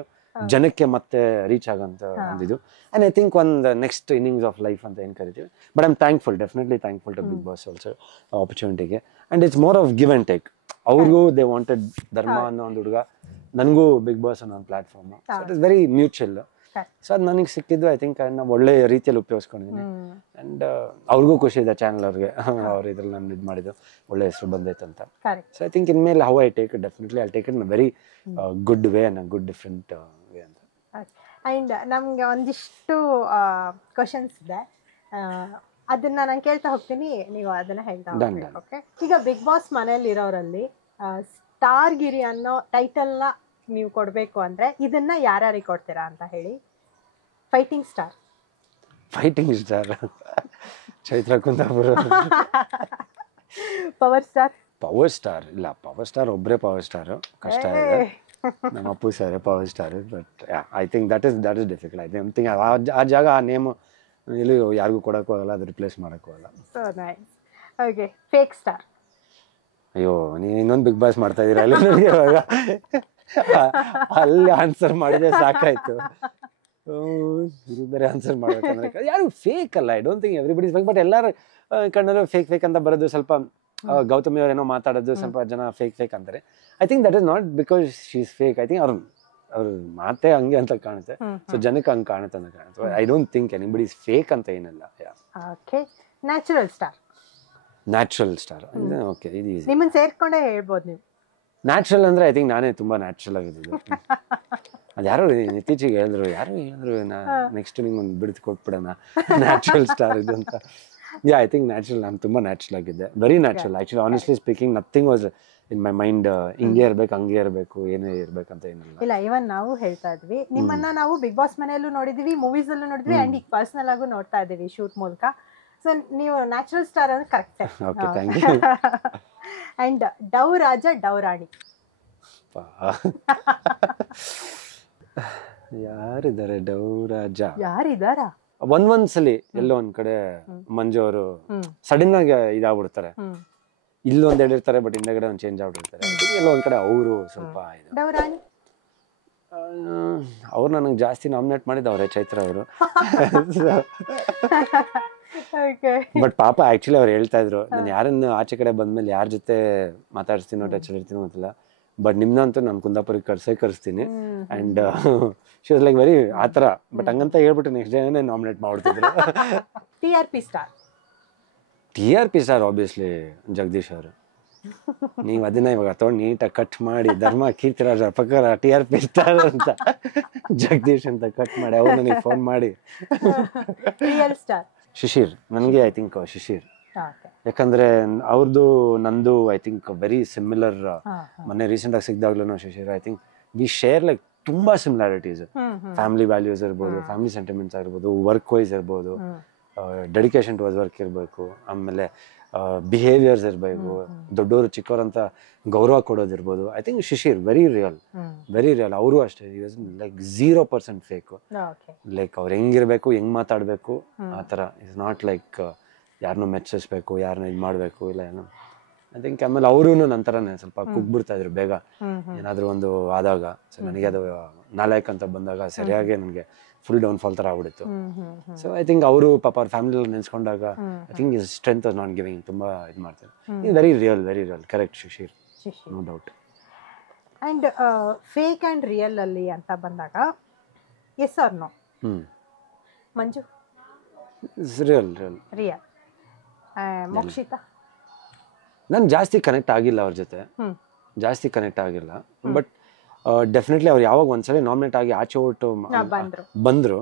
ಜನಕ್ಕೆ ಮತ್ತೆ ರೀಚ್ ಆಗಂತ ಬಂದಿದ್ದು. ಅಂಡ್ ಐ ಥಿಂಕ್ ಒಂದು ನೆಕ್ಸ್ಟ್ ಇನ್ನಿಂಗ್ಸ್ ಆಫ್ ಲೈಫ್ ಅಂತ ಏನು ಕರಿತೀವಿ. But I am thankful, definitely thankful to Bigg Boss also ಆಪರ್ಚುನಿಟಿಗೆ. And it's more of give and take. ಅವ್ರಿಗೂ ದೇ ವಾಂಟೆಡ್ ಧರ್ಮ ಅನ್ನೋ ಒಂದು ಹುಡುಗ, ನನಗೂ ಬಿಗ್ ಬಾಸ್ ಅನ್ನೋ ಒಂದು platform. So it is very mutual. So ಅದು ನನಗೆ ಸಿಕ್ಕಿದ್ದು ಐ ಥಿಂಕ್ ನಾನು ಒಳ್ಳೆ ರೀತಿಯಲ್ಲಿ ಉಪಯೋಗಿಸ್ಕೊಂಡಿದ್ದೀನಿ. ಆ್ಯಂಡ್ ಅವ್ರಿಗೂ ಖುಷಿ ಇದೆ, ಚಾನಲ್ ಅವ್ರಿಗೆ, ಅವ್ರು ಇದ್ರಲ್ಲಿ ನಾನು ಇದು ಮಾಡಿದ್ದು ಒಳ್ಳೆ ಹೆಸರು ಬಂದೈತೆ ಅಂತ. ಸೊ ಐ ಥಿಂಕ್ ಇನ್ಮೇಲೆ how I take it, definitely I take it in a very good way and good different way ಅಂತ. ಆ್ಯಂಡ್ ನಮಗೆ ಒಂದಿಷ್ಟು ಕ್ವಶನ್ಸ್ ಇದೆ, ಅದನ್ನ ನಾನು ಕೇಳ್ತಾ ಹೋಗ್ತೀನಿ, ನೀವು ಅದನ್ನ ಹೇಳ್ತಾ ಹೋಗ್ತೀವಿ. ಓಕೆ, ಈಗ ಬಿಗ್ ಬಾಸ್ ಮನೆಯಲ್ಲಿ ಇರೋರಲ್ಲಿ ಸ್ಟಾರ್ ಗಿರಿ ಅನ್ನೋ ಟೈಟಲ್ನ ನೀವು ಕೊಡಬೇಕು ಅಂದ್ರೆ ಇದನ್ನ ಯಾರ್ಯಾರಿಗೆ ಕೊಡ್ತೀರಾ ಅಂತ ಹೇಳಿ. Fighting star Chaitra Kundapura. Power star ಇಲ್ಲ, ಪವರ್ ಸ್ಟಾರ್ ಒಬ್ಬರೇ ಪವರ್ ಸ್ಟಾರ್ ಕಷ್ಟ ಇದೆ. ನಮ್ಮ Appu sir power star. But I think that is difficult. I think ಆ ಜಾಗ, ಆ ನೇಮ್ ಇಲ್ಲಿ ಯಾರಿಗೂ ಕೊಡಕ್ಕೂ ಆಗಲ್ಲ, ಅದು ರಿಪ್ಲೇಸ್ ಮಾಡೋಕ್ಕೂ ಆಗಲ್ಲ. Okay, fake star. ಅಯ್ಯೋ, ನೀವು ಇನ್ನೊಂದು ಬಿಗ್ ಬಾಸ್ ಮಾಡ್ತಾ ಇದ್ದೀರಾ ಅಲ್ಲಿ, ನನಗೆ ಇವಾಗ ಅಲ್ಲಿ ಆನ್ಸರ್ ಮಾಡಿದ್ರೆ ಸಾಕಾಯ್ತು. ಬೇರೆ ಆನ್ಸರ್ ಮಾಡ್ಬೇಕಂದ್ರೆ ಯಾರು ಫೇಕ್ ಅಲ್ಲ. I don't think everybody is fake. But ಎಲ್ಲರೂ ಕಣ್ಣಲ್ಲೂ ಫೇಕ್ ಅಂತ ಬರೋದು, ಸ್ವಲ್ಪ ಗೌತಮಿ ಅವರೇನೋ ಮಾತಾಡೋದು ಸ್ವಲ್ಪ ಜನ ಫೇಕ್ ಅಂತಾರೆ. I think that is not because she is fake. I think ಅವ್ರ ಮಾತೇ ಹಂಗೆ ಅಂತ ಕಾಣುತ್ತೆ. ಸೊ ಜನಕ್ಕೆ ಹಂಗೆ ಕಾಣುತ್ತೆ ಅಂತ ಕಾಣುತ್ತೆ. I don't think anybody is fake ಅಂತ ಏನಿಲ್ಲ. Okay, natural star. ಓಕೆ, ಇದು ಈಸಿ. ನಿಮ್ಮನ್ನ ಸೇರ್ಕೊಂಡೇ ಹೇಳ್ಬೋದು ನೀವು. ನ್ಯಾಚುರಲ್ ಅಂದ್ರೆ ಐ ಥಿಂಕ್ ನಾನೇ ತುಂಬಾ ನ್ಯಾಚುರಲ್ ಆಗಿದ್ದು. ಅದು ಯಾರು ಇತ್ತೀಚೆಗೆ ಹೇಳಿದ್ರು ನೆಕ್ಸ್ಟ್ ನಿಂಗೊಂದು ಬಿಡ್ತು ಕೊಟ್ಬಿಡೋಣ ನ್ಯಾಚುರಲ್ ಸ್ಟಾರ್ ಇದು ಅಂತ. ಐ ಥಿಂಕ್ ನ್ಯಾಚುರಲ್, ನಾನು ತುಂಬಾ ನ್ಯಾಚುರಲ್ ಆಗಿದ್ದೆ, very natural. Actually honestly speaking nothing was in my mind ಹಿಂಗೆ ಇರ್ಬೇಕು ಹಂಗೆ ಇರಬೇಕು ಏನೇ ಇರ್ಬೇಕಂತ ಏನಿಲ್ಲ. ಇಲ್ಲ, ಇವನ್ ನಾವು ಹೇಳ್ತಾ ಇದ್ವಿ ನಿಮ್ಮನ್ನ, ನಾವು ಬಿಗ್ ಬಾಸ್ ಮನೆಯಲ್ಲೂ ನೋಡಿದ್ವಿ, ಮೂವೀಸ್ ಅಲ್ಲೂ ನೋಡಿದ್ವಿ, ಅಂಡ್ ಈಗ ಪರ್ಸನಲ್ ಆಗು ನೋಡ್ತಾ ಇದ್ದೀವಿ ಶೂಟ್ ಮೂಲಕ. ಸೊ ನೀವು ನ್ಯಾಚುರಲ್ ಸ್ಟಾರ್ ಅಂದ್ರೆ correct. Okay, thank you. And ಡವ್ ರಾಜ ಡವ್ ರಾಣಿ ಯಾರಿದ್ದಾರೆ? ಡವ್ ರಾಜ ಯಾರಿದಾರ? ಒಂದ್ಸಲಿ ಎಲ್ಲೋ ಒಂದ್ ಕಡೆ ಮಂಜು ಅವರು ಸಡನ್ ಆಗಿ ಇದಾಗ್ಬಿಡ್ತಾರೆ. ಇಲ್ಲೊಂದ್ ಹೇಳಿರ್ತಾರೆ, ಬಟ್ ಹಿಂದಗಡೆ ಒಂದ್ ಚೇಂಜ್ ಆಗ್ಬಿಟ್ಟಿರ್ತಾರೆ. ಎಲ್ಲೋ ಒಂದ್ ಕಡೆ ಅವರು ಸ್ವಲ್ಪ ಅವ್ರು ನನಗೆ ಜಾಸ್ತಿ ನಾಮಿನೇಟ್ ಮಾಡಿದ್ದು ಅವರೇ, ಚೈತ್ರ ಅವರು. ಬಟ್ ಪಾಪ ಆಕ್ಚುಲಿ ಅವ್ರು ಹೇಳ್ತಾ ಇದ್ರು, ನಾನು ಯಾರನ್ನು ಆಚೆ ಕಡೆ ಬಂದ್ಮೇಲೆ ಯಾರ ಜೊತೆ ಮಾತಾಡ್ಸ್ತೀನೋ ಟಚ್ ಇರ್ತೀನೋ ಗೊತ್ತಿಲ್ಲ, ಬಟ್ ನಿಮ್ನಂತೂ ನಾನು ಕುಂದಾಪುರಿಗೆ ಕರ್ಸ್ತೀನಿ. And she was like very ಆತರ. ಬಟ್ ಹಂಗಂತ ಹೇಳ್ಬಿಟ್ಟು ನೆಕ್ಸ್ಟ್ ಡೇನೇ ನಾಮಿನೇಟ್ ಮಾಡ್ತಿದ್ರು. T R P star obviously Jagadish ಅವರು. ನೀವು ಅದನ್ನ ಇವಾಗ ತಗೊಂಡು ನೀಟಾಗಿ ಕಟ್ ಮಾಡಿ ಧರ್ಮ ಕೀರ್ತಿರಾಜ ಪ್ರಕಾರ ಟಿ ಆರ್ ಪಿ ಸ್ಟಾರ್ ಅಂತ ಜಗದೀಶ್ ಅಂತ ಕಟ್ ಮಾಡಿ ಅವ್ರು ನನಗೆ ಫೋನ್ ಮಾಡಿ. ಶಿಶಿರ್, ನನಗೆ ಐ ಥಿಂಕ್ ಶಿಶಿರ್. ಯಾಕಂದ್ರೆ ಅವ್ರದ್ದು ನಂದು ಐ ಥಿಂಕ್ ವೆರಿ ಸಿಮಿಲರ್. ಮೊನ್ನೆ ರೀಸೆಂಟ್ ಆಗಿ ಸಿಕ್ದಾಗ್ಲೂ Shishir I think we share like ತುಂಬಾ ಸಿಮಿಲಾರಿಟೀಸ್. ಫ್ಯಾಮಿಲಿ ವ್ಯಾಲ್ಯೂಸ್ ಇರ್ಬೋದು, ಫ್ಯಾಮಿಲಿ ಸೆಂಟಿಮೆಂಟ್ಸ್ ಆಗಿರ್ಬೋದು, ವರ್ಕ್ ವೈಸ್ ಇರ್ಬೋದು, ಡೆಡಿಕೇಶನ್ ಟು ವರ್ಕ್ ಇರಬೇಕು, ಆಮೇಲೆ ಬಿಹೇವಿಯರ್ಸ್ ಇರಬೇಕು, ದೊಡ್ಡವರು ಚಿಕ್ಕವರಂತ ಗೌರವ ಕೊಡೋದಿರ್ಬೋದು. I think Shishir very real. ಅವರು ಅಷ್ಟೇ, ಲೈಕ್ 0% ಫೇಕ್. ಲೈಕ್ ಅವ್ರು ಹೆಂಗಿರ್ಬೇಕು, ಹೆಂಗ್ ಮಾತಾಡ್ಬೇಕು ಆ ಥರ. ಇಟ್ಸ್ ನಾಟ್ ಲೈಕ್ ಯಾರನ್ನೂ ಮೆಚ್ಚಿಸ್ಬೇಕು, ಯಾರನ್ನ ಇದು ಮಾಡಬೇಕು ಇಲ್ಲ ಏನೋ. ಐ ಥಿಂಕ್ ಆಮೇಲೆ ಅವರೂ ನಂತರನೇ ಸ್ವಲ್ಪ ಕುಗ್ಬಿಡ್ತಾ ಇದ್ರು ಬೇಗ ಏನಾದರೂ ಒಂದು ಆದಾಗ. ಸೊ ನನಗೆ ಅದು ನಾಲಾಯಕ್ ಅಂತ ಬಂದಾಗ ಸರಿಯಾಗಿ ನನಗೆ ಫುಲ್ ಡೌನ್ಫಾಲ್ ಥರ ಆಗ್ಬಿಡಿತ್ತು. ಸೊ ಐ ಥಿಂಕ್ ಅವರು ಪಾಪ ಅವ್ರ ಫ್ಯಾಮಿಲಿ ನೆನೆಸ್ಕೊಂಡಾಗ I think is strength was not giving, ತುಂಬ ಇದು ಮಾಡ್ತಾರೆ. Very real correct Shishir, no doubt. And fake and real ಅಲ್ಲಿ ಅಂತ ಬಂದಾಗ yes or no? Manju real. Mokshitha ನಾನು ಜಾಸ್ತಿ ಕನೆಕ್ಟ್ ಆಗಿಲ್ಲ ಅವ್ರ ಜೊತೆ, ಜಾಸ್ತಿ ಕನೆಕ್ಟ್ ಆಗಿಲ್ಲ. ಬಟ್ ಡೆಫಿನೆಟ್ಲಿ ಅವ್ರು ಯಾವಾಗ ಒಂದ್ಸಲ ನಾಮಿನೇಟ್ ಆಗಿ ಆಚೆ ಹೊರಟು ಬಂದ್ರು,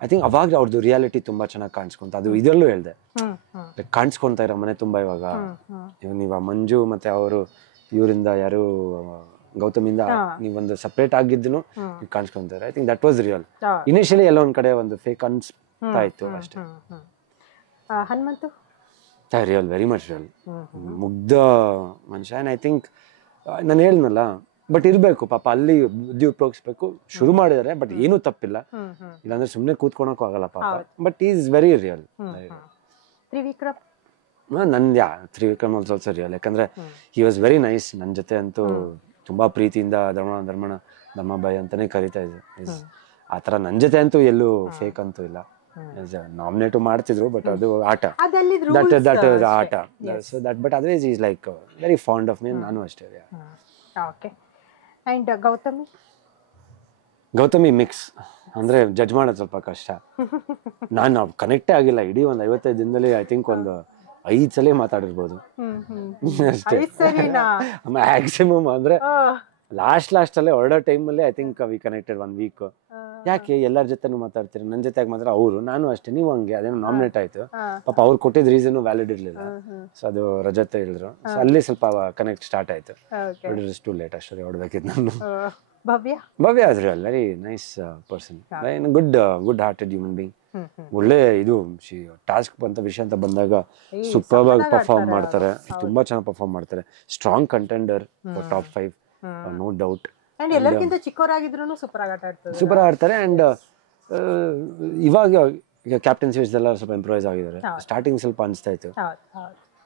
ಐ ಥಿಂಕ್ ಅವಾಗ ಅವ್ರದ್ದು ರಿಯಾಲಿಟಿ ತುಂಬಾ ಚೆನ್ನಾಗಿ ಕಾಣಿಸ್ಕೊಂತ. ಅದು ಇದರಲ್ಲೂ ಹೇಳ್ದೆ, ಕಾಣಿಸ್ಕೊಂತ ಇರೋ ಮನೆ ತುಂಬಾ ಇವಾಗ ನೀವು ಮಂಜು ಮತ್ತೆ ಅವರು ಇವರಿಂದ ಯಾರು ಗೌತಮಿಂದ ನೀವೊಂದು ಸಪ್ರೇಟ್ ಆಗಿದ್ದನು ಕಾಣಿಸ್ಕೊಂತಾರೆ. I think that was real. Initially ಎಲ್ಲ ಒಂದ್ ಕಡೆ ಒಂದು ಫೇಕ್ ಅನ್ಸ್ತಾ ಇತ್ತು ಅಷ್ಟೇ. Hanumanthu real, very much real, ಮುಗ್ಧ ಮನುಷ್ಯ. ಅಂಡ್ ಐ ಥಿಂಕ್ ನಾನು ಹೇಳ್ನಲ್ಲ, ಬಟ್ ಇರ್ಬೇಕು ಪಾಪ, ಅಲ್ಲಿ ಬುದ್ಧಿ ಉಪಯೋಗಿಸ್ಬೇಕು. ಶುರು ಮಾಡಿದಾರೆ ಬಟ್ ಏನೂ ತಪ್ಪಿಲ್ಲ, ಇಲ್ಲಾಂದ್ರೆ ಸುಮ್ಮನೆ ಕೂತ್ಕೊಳಕ್ಕೂ ಆಗಲ್ಲ ಪಾಪ. But is very real. Trivikram Trivikram also real. ಯಾಕಂದ್ರೆ ಹಿ ವಾಸ್ ವೆರಿ ನೈಸ್. ನನ್ನ ಜೊತೆ ಅಂತೂ ತುಂಬಾ ಪ್ರೀತಿಯಿಂದ ಧರ್ಮಬಾಯಿ ಅಂತಾನೆ ಕರಿತಾ ಇದ್ದೆ. ಆತರ ನನ್ನ ಜೊತೆ ಅಂತೂ ಎಲ್ಲೂ ಫೇಕ್ ಅಂತೂ ಇಲ್ಲ. ನಾಮಿನೇಟ್ ಮಾಡ್ತಿದ್ರು ಬಟ್ ಅದು ಆಟ, ಆಟ. So that but otherwise is like very fond of me. ನಾನು ಅಷ್ಟೇ. ಓಕೆ. ಅಂಡ್ ಗೌತಮಿ ಮಿಕ್ಸ್ ಅಂದ್ರೆ ಜಡ್ಜ್ ಮಾಡೋದು ಸ್ವಲ್ಪ ಕಷ್ಟ. ನಾನು ಕನೆಕ್ಟೇ ಆಗಿಲ್ಲ ಇಡೀ ಒಂದು 55 ದಿನದಲ್ಲಿ. ಐ ಥಿಂಕ್ ಒಂದು 5 ಸಲ ಮಾತಾಡಿರ್ಬೋದು ಅಷ್ಟೇ ಮ್ಯಾಕ್ಸಿಮಮ್. ಅಂದ್ರೆ ಲಾಸ್ಟ್ ಅಲ್ಲೇ ಹೊರಡೋ ಟೈಮಲ್ಲಿ I think we connected 1 week. ಯಾಕೆ ಎಲ್ಲರ ಜೊತೆನೂ ಮಾತಾಡ್ತೀರಿ, ನನ್ನ ಜೊತೆ ಮಾತ್ರ ಅವರು, ನಾನು ಅಷ್ಟೇ, ನೀವು ಹಂಗೆ. ಅದೇನೋ ನಾಮಿನೇಟ್ ಆಯ್ತು ಪಾಪ. ಅವ್ರು ಕೊಟ್ಟಿದ್ ರೀಸನ್ ವ್ಯಾಲಿಡ್ ಇರ್ಲಿಲ್ಲ. ಸೊ ಅದು ರಜತ್ ಹೇಳಿದ್ರು. ಸೊ ಅಲ್ಲಿ ಸ್ವಲ್ಪ ಕನೆಕ್ಟ್ ಸ್ಟಾರ್ಟ್ ಆಯ್ತು. ಟು ಲೇಟ್ ಅಷ್ಟೇ ಹೊಡ್ಬೇಕಿತ್ತು ನಾನು. ಭವ್ಯ ಆದ್ರೆ very nice person, good hearted human being. ಒಳ್ಳೆ ಇದು ಟಾಸ್ಕ್ ಬಂತ ವಿಷಯ ಅಂತ ಬಂದಾಗ ಸೂಪರ್ ಆಗಿ ಪರ್ಫಾರ್ಮ್ ಮಾಡ್ತಾರೆ, ತುಂಬಾ ಚೆನ್ನಾಗಿ ಪರ್ಫಾರ್ಮ್ ಮಾಡ್ತಾರೆ. Strong contender top 5 no doubt. ಎಲ್ಲರಿಗಿಂತ ಚಿಕ್ಕವರಾಗಿದ್ರು ಸೂಪರ್ ಆಡ್ತಾರೆ. ಅಂಡ್ ಇವಾಗ ಈಗ ಕ್ಯಾಪ್ಟನ್ಸಿ ವಿಷಯದೆಲ್ಲ ಸ್ವಲ್ಪ ಇಂಪ್ರೂವೈಸ್ ಆಗಿದ್ದಾರೆ. ಸ್ಟಾರ್ಟಿಂಗ್ ಸ್ವಲ್ಪ ಅನಿಸ್ತಾ ಇತ್ತು,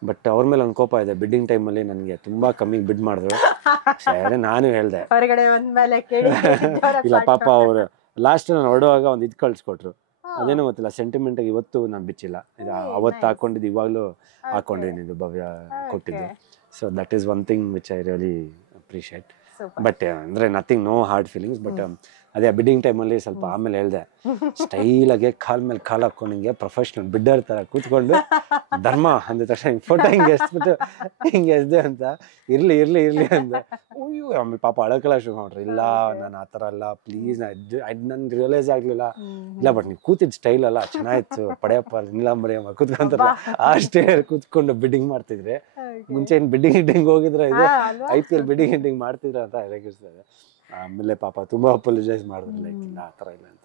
ಬಟ್ ಅವ್ರ ಮೇಲೆ ಒಂದು ಕೋಪ ಇದೆ. ಬಿಡ್ಡಿಂಗ್ ಟೈಮಲ್ಲಿ ನನಗೆ ತುಂಬಾ ಕಮ್ಮಿ ಬಿಡ್ ಮಾಡಿದ್ರು. ಸರಿ ನಾನು ಹೇಳ್ದೆ ಇಲ್ಲ ಪಾಪ. ಅವ್ರು ಲಾಸ್ಟ್ ನಾನು ಹೊರಡುವಾಗ ಒಂದು ಇದು ಕಳ್ಸಿಕೊಟ್ರು, ಅದೇನೋ ಗೊತ್ತಿಲ್ಲ, ಸೆಂಟಿಮೆಂಟ್ ಆಗಿ ಇವತ್ತು ನಾನು ಬಿಚ್ಚಿಲ್ಲ. ಇದು ಅವತ್ತು ಹಾಕೊಂಡಿದ್ದು ಇವಾಗಲೂ ಹಾಕೊಂಡಿದ್ದೀನಿ, ಇದು ಭವ್ಯ ಕೊಟ್ಟಿದ್ದು. So that is one thing which I really appreciate. But ಅಂದ್ರೆ nothing, no hard feelings. But ಅದೇ ಬಿಡ್ಡಿಂಗ್ ಟೈಮಲ್ಲಿ ಸ್ವಲ್ಪ ಆಮೇಲೆ ಹೇಳ್ದೆ, ಸ್ಟೈಲಾಗೆ ಕಾಲ್ ಮೇಲೆ ಕಾಲ್ ಹಾಕೊಂಡು ಹಿಂಗೆ ಪ್ರೊಫೆಷನಲ್ ಬಿಡ್ಡರ್ ತರ ಕೂತ್ಕೊಂಡು ಧರ್ಮ ಅಂದ ತಕ್ಷಣ ಫೋಟೋ ಹಿಂಗೆ ಎಸ್ಬಿಟ್ಟು ಹಿಂಗೆ ಎಸ್ದೆ ಅಂತ, ಇರ್ಲಿ ಅಂತ. ಅಯ್ಯೋ ಆಮೇಲೆ ಪಾಪ ಅಳಕಲ್ಲ ಶುರು ಮಾಡ್ರಿ. ಇಲ್ಲ ನಾನು ಆ ಥರ ಅಲ್ಲ, ಪ್ಲೀಸ್. ನನ್ಗೆ ರಿಯಲೈಸ್ ಆಗ್ಲಿಲ್ಲ. ಇಲ್ಲ ಬಟ್ ನೀವು ಕೂತಿದ್ ಸ್ಟೈಲ್ ಅಲ್ಲ ಚೆನ್ನಾಗಿತ್ತು, ಪಡೆಯಪ್ಪ ನೀಲಾಂಬರಿಯಮ್ಮ ಕೂತ್ಕೊಂತಾರಲ್ಲ ಆ ಸ್ಟೈಲ್ ಕೂತ್ಕೊಂಡು ಬಿಡ್ಡಿಂಗ್ ಮಾಡ್ತಿದ್ರೆ. ಮುಂಚೆ ಏನ್ ಬಿಡ್ಡಿಂಗ್ ಹೋಗಿದ್ರೆ ಇದು IPL ಬಿಡ್ಡಿಂಗ್ ಮಾಡ್ತಿದ್ರ ಅಂತ ರೇಗಿಸ್ತದೆ. ಆಮೇಲೆ ಪಾಪ ತುಂಬಾ ಅಪಾಲಜೈಸ್ ಮಾಡಿದ್ರು, ಲೈಕ್ ಇಲ್ಲ ಆ ಥರ ಇಲ್ಲ ಅಂತ.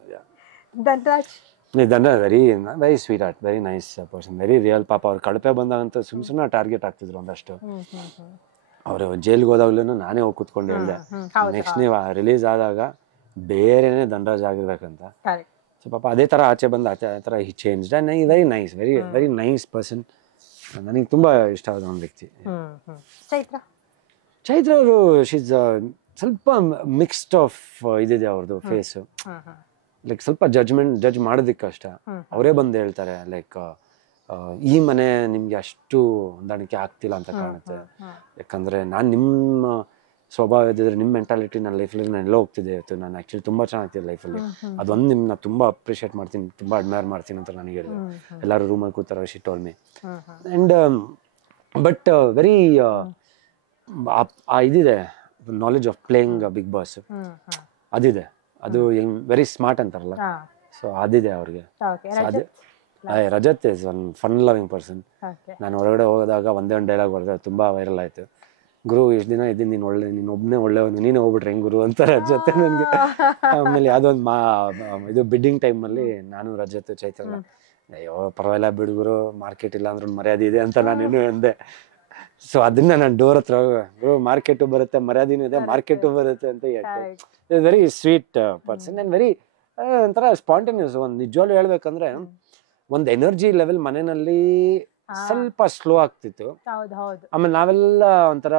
Dhanraj very sweet art, very nice person, very real. ಪಾಪ ಅವ್ರು ಕಳಪೆ ಬಂದಾಗಂತೂ ಸುಮ್ಮನೆ ಟಾರ್ಗೆಟ್ ಆಗ್ತಿದ್ರು ಒಂದಷ್ಟು. ಅವರು ಜೈಲ್ಗೆ ಹೋದಾಗ್ಲೂ ನಾನೇ ಹೋಗಿ ಕೂತ್ಕೊಂಡು ಹೇಳ್ದೆ, ನೆಕ್ಸ್ಟ್ ನೀವು ರಿಲೀಸ್ ಆದಾಗ ಬೇರೆನೇ ಧನ್ರಾಜ್ ಆಗಿರ್ಬೇಕಂತ. ಸೊ ಪಾಪ ಅದೇ ಥರ ಆಚೆ ಬಂದ ಆ ಥರ he changed. And very nice, very nice person. ನನಗೆ ತುಂಬಾ ಇಷ್ಟ ಆದ ಒಂದು ವ್ಯಕ್ತಿ. ಚೈತ್ರ ಅವರು ಶೀಸ್ ಸ್ವಲ್ಪ ಮಿಕ್ಸ್ಡ್ ಆಫ್ ಇದಿದೆ ಅವ್ರದ್ದು ಫೇಸ್. ಲೈಕ್ ಸ್ವಲ್ಪ ಜಡ್ಜ್ ಮಾಡೋದಕ್ಕೆ ಕಷ್ಟ. ಅವರೇ ಬಂದು ಹೇಳ್ತಾರೆ ಲೈಕ್ ಈ ಮನೆ ನಿಮ್ಗೆ ಅಷ್ಟು ಹೊಂದಾಣಿಕೆ ಆಗ್ತಿಲ್ಲ ಅಂತ ಕಾಣುತ್ತೆ. ಯಾಕಂದ್ರೆ ನಾನು ನಿಮ್ಮ ಸ್ವಭಾವ ಇದ್ದಿದ್ರೆ, ನಿಮ್ಮ ಮೆಂಟಾಲಿಟಿ ನನ್ನ ಲೈಫಲ್ಲಿ ನಾನು ಎಲ್ಲ ಹೋಗ್ತಿದ್ದೆ ಇವತ್ತು. ನಾನು ಆಕ್ಚುಲಿ ತುಂಬಾ ಚೆನ್ನಾಗ್ತಿದ್ದೆ ಲೈಫಲ್ಲಿ. ಅದೊಂದು ನಿಮ್ಮನ್ನ ತುಂಬಾ ಅಪ್ರಿಷಿಯೇಟ್ ಮಾಡ್ತೀನಿ, ತುಂಬಾ ಅಡ್ಮೈರ್ ಮಾಡ್ತೀನಿ ಅಂತ ನನಗೆ ಹೇಳಿದ್ರು. ಎಲ್ಲರೂ ರೂಮಲ್ಲಿ ಕೂತಾರ she told me. And but very ಇದಿದೆ knowledge of playing Bigg Boss, ಅದಿದೆ. ಅದು ವೆರಿ ಸ್ಮಾರ್ಟ್ ಅಂತಾರಲ್ಲ, ಸೊ ಅದಿದೆ ಅವ್ರಿಗೆ. Rajath is one fun loving person. ನಾನು ಹೊರಗಡೆ ಹೋದಾಗ ಒಂದೇ ಒಂದು ಡೈಲಾಗ್ ಹೊಡೆದ್ರೆ ತುಂಬಾ ವೈರಲ್ ಆಯ್ತು, ಗುರು ಇಷ್ಟು ದಿನ ಇದ್ದೀನಿ ನೀನು ಒಬ್ಬನೇ ಒಳ್ಳೆಯವನು, ನೀನೇ ಹೋಗ್ಬಿಟ್ರೆ ಹೆಂಗ್ ಗುರು ಅಂತ ರಜತ್ ನನಗೆ. ಆಮೇಲೆ ಯಾವುದೊಂದು ಇದು ಬಿಡ್ಡಿಂಗ್ ಟೈಮಲ್ಲಿ ನಾನು ರಜತ್ ಚೈತ್ರ, ಅಯ್ಯೋ ಪರವಾಗಿಲ್ಲ ಬಿಡುಗರು, ಮಾರ್ಕೆಟ್ ಇಲ್ಲ ಅಂದ್ರೆ ಮರ್ಯಾದೆ ಇದೆ ಅಂತ ನಾನೇನು ಅಂದೆ. ಸೊ ಅದನ್ನ ನಾನು ಡೋರ್ ಹತ್ರ ಮಾರ್ಕೆಟು ಬರುತ್ತೆ, ಮರ್ಯಾದಿನೂ ಇದೆ, ಮಾರ್ಕೆಟು ಬರುತ್ತೆ ಅಂತ ಹೇಳ್ತಾರೆ. Very sweet person and very ಒಂಥರ ಸ್ಪಾಂಟೇನಿಯಸ್. ಒಂದು ನಿಜವಾಗ್ಲೂ ಹೇಳ್ಬೇಕಂದ್ರೆ ಒಂದು ಎನರ್ಜಿ ಲೆವೆಲ್ ಮನೆಯಲ್ಲಿ ಸ್ವಲ್ಪ ಸ್ಲೋ ಆಗ್ತಿತ್ತು. ಆಮೇಲೆ ನಾವೆಲ್ಲ ಒಂಥರ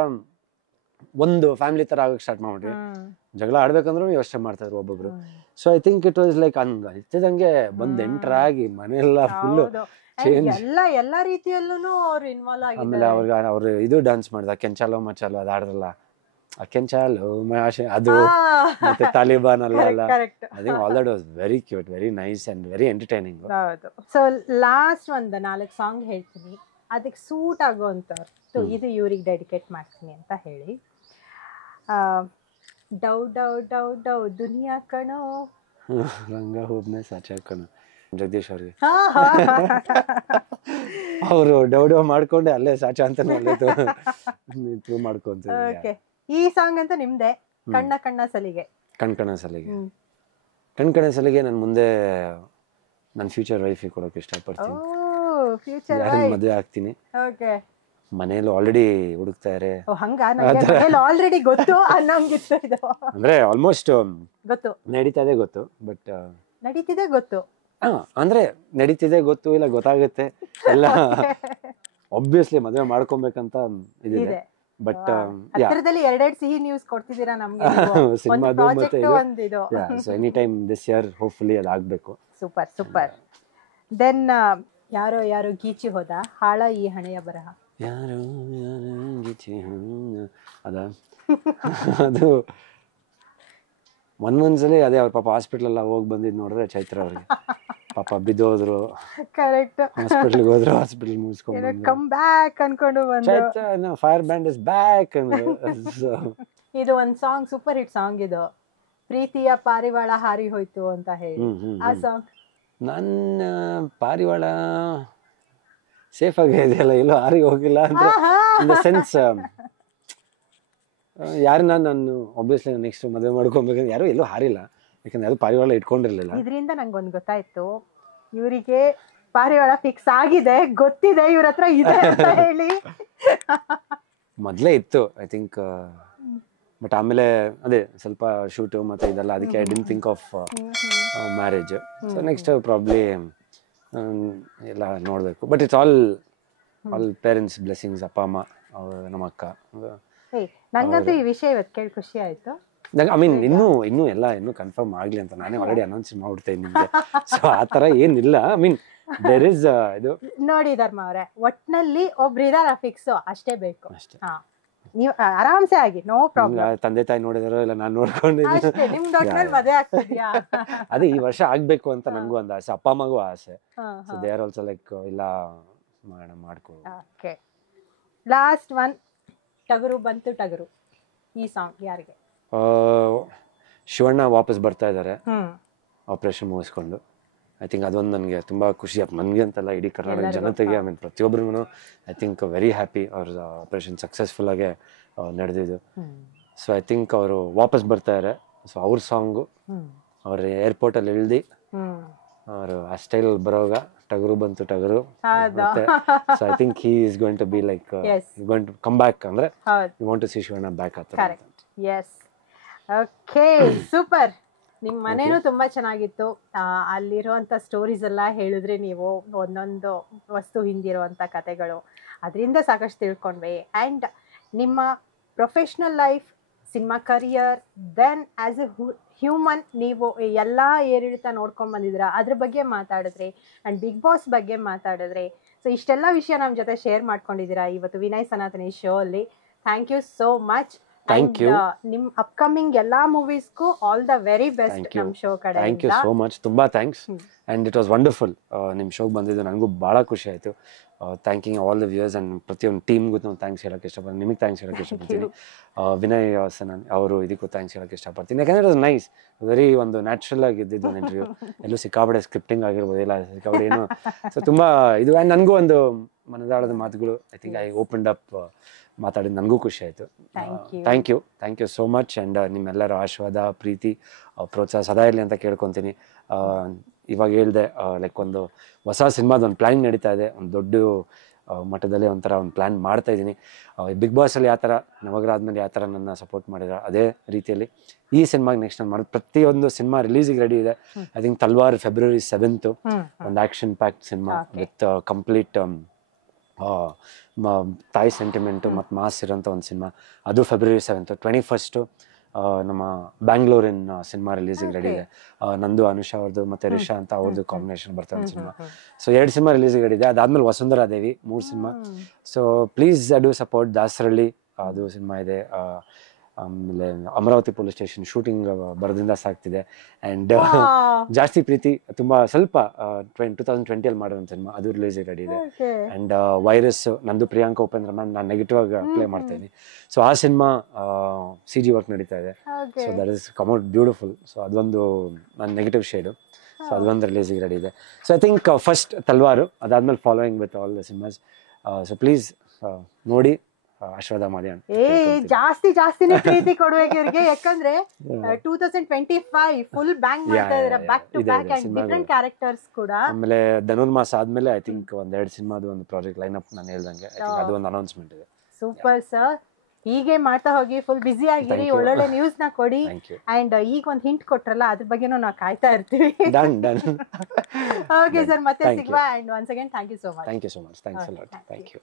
ಒಂದು ಫ್ಯಾಮಿಲಿ ತರ ಆಗಕ್ಕೆ ಸ್ಟಾರ್ಟ್ ಮಾಡ್ಬಿಟ್ವಿ. ಜಗಳ ಆಡ್ಬೇಕಂದ್ರೂ ಯೋಚನೆ ಮಾಡ್ತಾ ಇದ್ರು ಒಬ್ಬೊಬ್ರು. So I think it was like ಹಂಗ ಇತ್ತಿದಂಗೆ ಬಂದ್ ಎಂಟರ್ ಆಗಿ ಮನೆಯೆಲ್ಲ ಫುಲ್ ಎಲ್ಲಾ ರೀತಿಯಲ್ಲೂ ಅವ್ರು ಇನ್ವಾಲ್ವ್ ಆಗಿದ್ದಾರೆ. ಆಮೇಲೆ ಅವ್ರು ಇದು ಡ್ಯಾನ್ಸ್ ಮಾಡಿದ ಕೆಂಚಾಲೋ ಮಚಾಲೋ ಅದು ಆಡ್ರಲ್ಲ, ಕೆಂಚಾಲೋ ಅದು ಮತ್ತೆ ತಾಲಿಬಾನ್ ಅಲ್ಲ I think all that was very cute, very nice and very entertaining. So last ಒಂದು 4 ಸಾಂಗ್ ಹೇಳ್ತೀನಿ, ಅದಕ್ಕೆ ಸೂಟ್ ಆಗೋವಂಥವ್ರು ಇದು ಇವ್ರಿಗೆ ಡೆಡಿಕೇಟ್ ಮಾಡ್ತೀನಿ ಅಂತ ಹೇಳಿ. ಡೌ ಡೌ ಡೌ ಡೌ ದುನಿಯಾ ಕಣೋ ರಂಗ ಹೋಗ್ನೆ ಸಾಚಾ ಕಣೋ ಜಗದೀಶ್ ಅವ್ರಿಗೆ ಅವರು ಡೌ ಮಾಡ್ಕೊಂಡೆ ಅಲ್ಲೇ ಸಾಚಾ ಅಂತ ಪ್ರೂವ್ ಮಾಡ್ಕೊಂತ. ಓಕೆ, ಈ ಸಾಂಗ್ ಅಂತ ನಿಮ್ದೆ. ಕಣ್ಣ ಕಣ್ಣ ಸಲಿಗೆ. ಕಣ್ಕಣ ಸಲಿಗೆ ನಾನು ಮುಂದೆ ನನ್ನ ಫ್ಯೂಚರ್ ವೈಫಿಗೆ ಕೊಡೋಕೆ ಇಷ್ಟಪಡ್ತೀನಿ. ಯಾರನ್ನ ಮದುವೆ ಆಗ್ತೀನಿ, ಮನೇಲಿ ಆಲ್ರೆಡಿ ಹುಡುಕ್ತಾರೆ. ಆಲ್ರೆಡಿ ಗೊತ್ತು ಅನ್ನೋಂಗಿತ್ತು ಇದು. ಅಂದ್ರೆ ಆಲ್ಮೋಸ್ಟ್ ಗೊತ್ತು, ನಡೀತದೆ ಗೊತ್ತು, ಬಟ್ ನಡೀತಿದೆ ಗೊತ್ತು. ಅಂದ್ರೆ ನಡೀತಿದೆ ಗೊತ್ತು ಇಲ್ಲ ಗೊತ್ತಾಗುತ್ತೆ ಎಲ್ಲ. ಆಬ್ವಿಯಸ್ಲಿ ಮದುವೆ ಮಾಡ್ಕೊಬೇಕಂತ ಇದಿದೆ. ಬಟ್ ಹತ್ತಿರದಲ್ಲಿ ಎರಡೆರಡು ಸಿಹಿ ನ್ಯೂಸ್ ಕೊಡ್ತಿದ್ದೀರಾ ನಮ್ಗೆ. ಸಿನಿಮಾದು ಮತ್ತೆ so any time this year hopefully ಅದು ಆಗ್ಬೇಕು. Super super. ದೆನ್ ಯಾರೋ ಯಾರೋ ಗೀಚಿ ಹೋದ ಹಾಳ ಈ ಹಣೆಯ ಬರಹ. ಯಾರೋ ಗೀಚಿ ಅದ ಅದು ಒಂದೊಂದ್ಸಲಿ ಅದೇ ಅವ್ರ ಪಾಪ ಹಾಸ್ಪಿಟಲ್ ಎಲ್ಲ ಹೋಗಿ ಬಂದಿದ್ ನೋಡ್ರೆ ಚೈತ್ರ ಅವ್ರಿಗೆ ಪಾಪ ಬಿದ್ದೋದ್ರು. ಕರೆಕ್ಟ್. ಹಾಸ್ಪಿಟಲ್ಗೆ ಹೋದ್ರು, ಹಾಸ್ಪಿಟಲ್ ಮುಗಿಸ್ಕೊಂಡು ಕಮ್ ಬ್ಯಾಕ್ ಅನ್ಕೊಂಡು ಬಂದು ಫೈರ್ ಬ್ಯಾಂಡ್ ಇಸ್ ಬ್ಯಾಕ್. ಇದು ಒಂದ್ ಸಾಂಗ್, ಸೂಪರ್ ಹಿಟ್ ಸಾಂಗ್ ಇದು, ಪ್ರೀತಿಯ ಪಾರಿವಾಳ ಹಾರಿ ಹೋಯ್ತು ಅಂತ ಹೇಳಿ. ಆ ಸಾಂಗ್ ನನ್ನ ಪಾರಿವಾಳ ಸೇಫ್ ಆಗಿ ಇದೆಯಲ್ಲ, ಎಲ್ಲೋ ಹಾರಿ ಹೋಗಿಲ್ಲ ಅಂತ ಇನ್ ದ ಸೆನ್ಸ್. ಯಾರನ್ನ ನಾನು ಆಬ್ವಿಯಸ್ಲಿ ನೆಕ್ಸ್ಟ್ ಮದುವೆ ಮಾಡ್ಕೊಬೇಕಂದ್ರೆ ಯಾರು ಎಲ್ಲೂ ಹಾರಿಲ್ಲ, ಯಾಕಂದ್ರೆ ಯಾರು ಪಾರಿವಾಳ ಇಟ್ಕೊಂಡಿರ್ಲಿಲ್ಲ. ಇದರಿಂದ ನಂಗೊಂದು ಗೊತ್ತಾಯ್ತು, ಇವರಿಗೆ ಪಾರಿವಾಳ ಫಿಕ್ಸ್ ಆಗಿದೆ, ಗೊತ್ತಿದೆ ಇವ್ರ ಹತ್ರ ಇದೆ ಅಂತ ಹೇಳಿ. ಮೊದ್ಲೇ ಇತ್ತು ಐ ಥಿಂಕ್, ಬಟ್ ಆಮೇಲೆ ಅದೇ ಸ್ವಲ್ಪ ಶೂಟು ಮತ್ತೆ ಇದೆಲ್ಲ, ಅದಕ್ಕೆ I didn't think of marriage. So next probably ಎಲ್ಲ ನೋಡ್ಬೇಕು. But it's all parents blessings, ಅಪ್ಪ ಅಮ್ಮ, ನಮ್ಮ ಅಕ್ಕ. ನಂಗಂತೂ ಈ ವಿಷಯ ಇವತ್ತು ಕೇಳಿ ಖುಷಿ ಆಯ್ತು. ಐ ಮೀನ್ ಇನ್ನೂ ಕನ್ಫರ್ಮ್ ಆಗ್ಲಿ ಅಂತ ನಾನೇ ಆಲ್ರೆಡಿ ಅನೌನ್ಸ್ ಮಾಡ್ಬಿಡ್ತೇನೆ ನಿಮ್ಗೆ. ಸೊ ಆ ತರ ಏನಿಲ್ಲ. ಐ ಮೀನ್ ದೇರ್ ಇಸ್ ಇದು ನೋಡಿ ಧರ್ಮ ಅವರೇ, ಒಟ್ನಲ್ಲಿ ಒಬ್ರು ಇದಾರ ಫಿಕ್ಸ್, ಅಷ್ಟೇ ಬೇಕು. ಅಷ್ಟೇ, ನೀವು ಆರಾಮ್ಸೆ ಆಗಿ, ನೋ ಪ್ರಾಬ್ಲಮ್. ತಂದೆ ತಾಯಿ ನೋಡಿದಾರೋ ಇಲ್ಲ ನಾನು ನೋಡ್ಕೊಂಡಿದ್ದೀನಿ. ನಿಮ್ದು ಒಟ್ನಲ್ಲಿ ಮದುವೆ ಆಗ್ತಿದ್ಯಾ? ಅದೇ ಈ ವರ್ಷ ಆಗ್ಬೇಕು ಅಂತ ನಂಗೂ ಒಂದು ಆಸೆ, ಅಪ್ಪ ಅಮ್ಮಗೂ ಆಸೆ. So they are also like ಇಲ್ಲ ಮಾಡ್ಕೊ. ಓಕೆ, ಲಾಸ್ಟ್ ಒನ್, ಟಗರು ಬಂತು ಟಗರು, ಈ ಸಾಂಗ್ ಯಾರಿಗೆ? ಶಿವಣ್ಣ ವಾಪಸ್ ಬರ್ತಾ ಇದ್ದಾರೆ ಆಪರೇಷನ್ ಮುಗಿಸ್ಕೊಂಡು. ಐ ಥಿಂಕ್ ಅದೊಂದು ನನಗೆ ತುಂಬ ಖುಷಿ ಆಯ್ತು, ನನಗೆ ಅಂತಲ್ಲ ಇಡೀ ಕರ್ನಾಟಕ ಜನತೆಗೆ. ಐ ಮೀನ್ ಪ್ರತಿಯೊಬ್ಬರಿಗೂ ಐ ಥಿಂಕ್ ವೆರಿ ಹ್ಯಾಪಿ ಅವ್ರ ಆಪರೇಷನ್ ಸಕ್ಸಸ್ಫುಲ್ ಆಗಿ ನಡೆದಿದ್ದು. ಸೊ ಐ ಥಿಂಕ್ ಅವರು ವಾಪಸ್ ಬರ್ತಾ ಇದ್ದಾರೆ. ಸೊ ಅವ್ರ ಸಾಂಗು ಅವ್ರ ಏರ್ಪೋರ್ಟಲ್ಲಿ ಇಳ್ದು ಅವರು ಆ ಸ್ಟೈಲ್ ಬರೋವಾಗ ಟಗರು ಬಂತು Tagaru. So I think he is going to be like going to come back, ಅಂದ್ರೆ you want to see Shivanna back ಆ ಥರ. Yes, okay, super. ನಿಮ್ಮ ಮನೇನೂ ತುಂಬಾ ಚೆನ್ನಾಗಿತ್ತು. ಅಲ್ಲಿರುವಂಥ ಸ್ಟೋರೀಸ್ ಎಲ್ಲ ಹೇಳಿದ್ರೆ ನೀವು, ಒಂದೊಂದು ವಸ್ತು ಹಿಂದಿರುವಂಥ ಕತೆಗಳು, ಅದರಿಂದ ಸಾಕಷ್ಟು ತಿಳ್ಕೊಂಡ್ವಿ. ಆ್ಯಂಡ್ ನಿಮ್ಮ professional life, cinema career, then as a human ನೀವು ಎಲ್ಲ ಏರಿಳಿತ ನೋಡ್ಕೊಂಡು ಬಂದಿದ್ದೀರಾ, ಅದ್ರ ಬಗ್ಗೆ ಮಾತಾಡಿದ್ರಿ. ಆ್ಯಂಡ್ ಬಿಗ್ ಬಾಸ್ ಬಗ್ಗೆ ಮಾತಾಡಿದ್ರಿ. ಸೊ ಇಷ್ಟೆಲ್ಲ ವಿಷಯ ನಮ್ಮ ಜೊತೆ ಶೇರ್ ಮಾಡ್ಕೊಂಡಿದ್ದೀರಾ ಇವತ್ತು ವಿನಯ್ ಸನಾತನಿ ಶೋ ಅಲ್ಲಿ. Thank you so much. Thank you. ನಿಮ್ ಅಪ್ಕಮಿಂಗ್ ಎಲ್ಲಾ ಮೂವೀಸ್ಗೂ ಆಲ್ ದ ವೆರಿ ಬೆಸ್ಟ್ ನಮ್ಮ ಶೋ ಕಡೆ. ಥ್ಯಾಂಕ್ ಯು ಸೋ ಮಚ್, ತುಂಬಾ thanks. And it was wonderful ನಿಮ್ಮ ಶೋಗೆ ಬಂದಿದ್ದು, ನನಗೂ ಭಾಳ ಖುಷಿ ಆಯಿತು. Thanking all the viewers and ಪ್ರತಿಯೊಂದು ಟೀಮ್ಗೂ ನಾನು ಥ್ಯಾಂಕ್ಸ್ ಹೇಳೋಕ್ಕೆ ಇಷ್ಟಪಡ್ತೀನಿ. ನಿಮಗೆ ಥ್ಯಾಂಕ್ಸ್ ಹೇಳೋಕ್ಕೆ ಇಷ್ಟಪಡ್ತೀನಿ. ವಿನಯ್ ಸನನ್ ಅವರು ಇದಕ್ಕೂ ಥ್ಯಾಂಕ್ಸ್ ಹೇಳೋಕ್ಕೆ ಇಷ್ಟಪಡ್ತೀನಿ. ಯಾಕಂದರೆ ಇಟ್ ವಾಸ್ ನೈಸ್, ವೆರಿ ಒಂದು ನ್ಯಾಚುರಲ್ ಆಗಿ ಇದ್ದಿದ್ದು ಒಂದು ಇಂಟರ್ವ್ಯೂ. ಎಲ್ಲೂ ಸಿಕ್ಕಾಪಡೆ ಸ್ಕ್ರಿಪ್ಟಿಂಗ್ ಆಗಿರ್ಬೋದು, ಇಲ್ಲ ಸಿಕ್ಕಾಪಡೆ ಏನು. ಸೊ ತುಂಬ ಇದು. ಆ್ಯಂಡ್ ನನಗೂ ಒಂದು ಮನದಾಳದ ಮಾತುಗಳು, I think I opened up ಮಾತಾಡಿದ್ದು ನನಗೂ ಖುಷಿ ಆಯಿತು. Thank you so much. And ನಿಮ್ಮೆಲ್ಲರ ಆಶೀರ್ವಾದ, ಪ್ರೀತಿ, ಪ್ರೋತ್ಸಾಹ ಸದಾ ಇರಲಿ ಅಂತ ಕೇಳ್ಕೊತೀನಿ. ಇವಾಗ ಹೇಳಿದೆ ಲೈಕ್ ಒಂದು ಹೊಸ ಸಿನಿಮಾದ ಒಂದು ಪ್ಲ್ಯಾನ್ ನಡೀತಾ ಇದೆ, ಒಂದು ದೊಡ್ಡ ಮಟ್ಟದಲ್ಲಿ ಒಂಥರ ಒಂದು ಪ್ಲ್ಯಾನ್ ಮಾಡ್ತಾ ಇದ್ದೀನಿ. ಬಿಗ್ ಬಾಸಲ್ಲಿ ಯಾವ ಥರ ನವಗ್ರ ಆದಮೇಲೆ ಯಾವ ಥರ ನನ್ನ ಸಪೋರ್ಟ್ ಮಾಡಿದ್ರೆ ಅದೇ ರೀತಿಯಲ್ಲಿ ಈ ಸಿನಿಮಾಗೆ ನೆಕ್ಸ್ಟ್ ನಾನು ಮಾಡೋದು. ಪ್ರತಿಯೊಂದು ಸಿನಿಮಾ ರಿಲೀಸಿಗೆ ರೆಡಿ ಇದೆ. I think Talwar February 7th, ಒಂದು action packed cinema with complete ತಾಯಿ ಸೆಂಟಿಮೆಂಟು ಮತ್ತು ಮಾಸ್ ಇರೋಂಥ ಒಂದು ಸಿನಿಮಾ. ಅದು February 7th. 21st ನಮ್ಮ ಬ್ಯಾಂಗ್ಳೂರಿನ ಸಿನಿಮಾ ರಿಲೀಸಿಗೆ ರೆಡಿ ಇದೆ. ನಂದು ಅನುಷಾ ಅವ್ರದ್ದು ಮತ್ತು ರಿಷಾ ಅಂತ ಅವ್ರದ್ದು ಕಾಂಬಿನೇಷನ್ ಬರ್ತಾ ಒಂದು ಸಿನಿಮಾ. ಸೊ 2 ಸಿನಿಮಾ ರಿಲೀಸಿಗೆ ರೆಡಿ ಇದೆ. ಅದಾದ್ಮೇಲೆ ವಸುಂಧರಾ ದೇವಿ 3 cinema. So please do support. Dasarahalli ಅದು ಸಿನಿಮಾ ಇದೆ. ಆಮೇಲೆ ಅಮರಾವತಿ ಪೊಲೀಸ್ ಸ್ಟೇಷನ್ ಶೂಟಿಂಗ್ ಬರೋದ್ರಿಂದ ಸಾಕ್ತಿದೆ. ಆ್ಯಂಡ್ ಜಾಸ್ತಿ ಪ್ರೀತಿ ತುಂಬ ಸ್ವಲ್ಪ 2020 ಮಾಡಿರೋ ಸಿನಿಮಾ, ಅದು ರಿಲೀಸ್ ರೆಡಿ ಇದೆ. ಆ್ಯಂಡ್ ವೈರಸ್ ನಂದು ಪ್ರಿಯಾಂಕಾ ಉಪೇಂದ್ರ ಮ್ಯಾಮ್, ನಾನು ನೆಗೆಟಿವ್ ಆಗಿ ಪ್ಲೇ ಮಾಡ್ತೀನಿ. ಸೊ ಆ ಸಿನಿಮಾ CG ವರ್ಕ್ ನಡೀತಾ ಇದೆ. So that is come out beautiful. So ಅದೊಂದು ನನ್ನ ನೆಗೆಟಿವ್ ಶೇಡು. ಸೊ ಅದೊಂದು ರಿಲೀಸಿಗೆ ರೆಡಿ ಇದೆ. ಸೊ ಐ ಥಿಂಕ್ ಫಸ್ಟ್ ತಲ್ವಾರು, ಅದಾದ್ಮೇಲೆ following with all the cinemas. So please ನೋಡಿ ಆಶೀರ್ವಾದ ಮಾಡಿ ಅಂತ. ಜಾಸ್ತಿನೇ ಪ್ರೀತಿ ಕೊಡ್ಬೇಕು ಇವ್ರಿಗೆ, ಯಾಕಂದ್ರೆ 2025 ಫುಲ್ ಬ್ಯಾಂಕ್ ಮಾಡ್ತಾ ಇದಾರೆ, back to back and different characters ಕೂಡ. ಆಮೇಲೆ ಧನುರ್ಮಾಸ ಆದ್ಮೇಲೆ ಐ ಥಿಂಕ್ ಒಂದೆರಡು ಸಿನಿಮಾದು ಒಂದು ಪ್ರಾಜೆಕ್ಟ್ ಲೈನ್ ಅಪ್ ನಾನು ಹೇಳ್ದಂಗೆ ಅದು ಒಂದು ಅನೌನ್ಸ್ಮೆಂಟ್ ಇದೆ. ಸೂಪರ್ ಸರ್, ಹೀಗೆ ಮಾಡ್ತಾ ಹೋಗಿ, ಫುಲ್ ಬಿಸಿ ಆಗಿರಿ, ಒಳ್ಳೊಳ್ಳೆ ನ್ಯೂಸ್ ನ ಕೊಡಿ. ಅಂಡ್ ಈಗ ಒಂದು ಹಿಂಟ್ ಕೊಟ್ರಲ್ಲ, ಅದ್ರ ಬಗ್ಗೆನೂ ನಾವು ಕಾಯ್ತಾ ಇರ್ತೀವಿ. ಡನ್. ಓಕೆ ಸರ್, ಮತ್ತೆ ಸಿಗುವ. And once again thank you so much. Thank you so much. Thanks a lot. Thank you.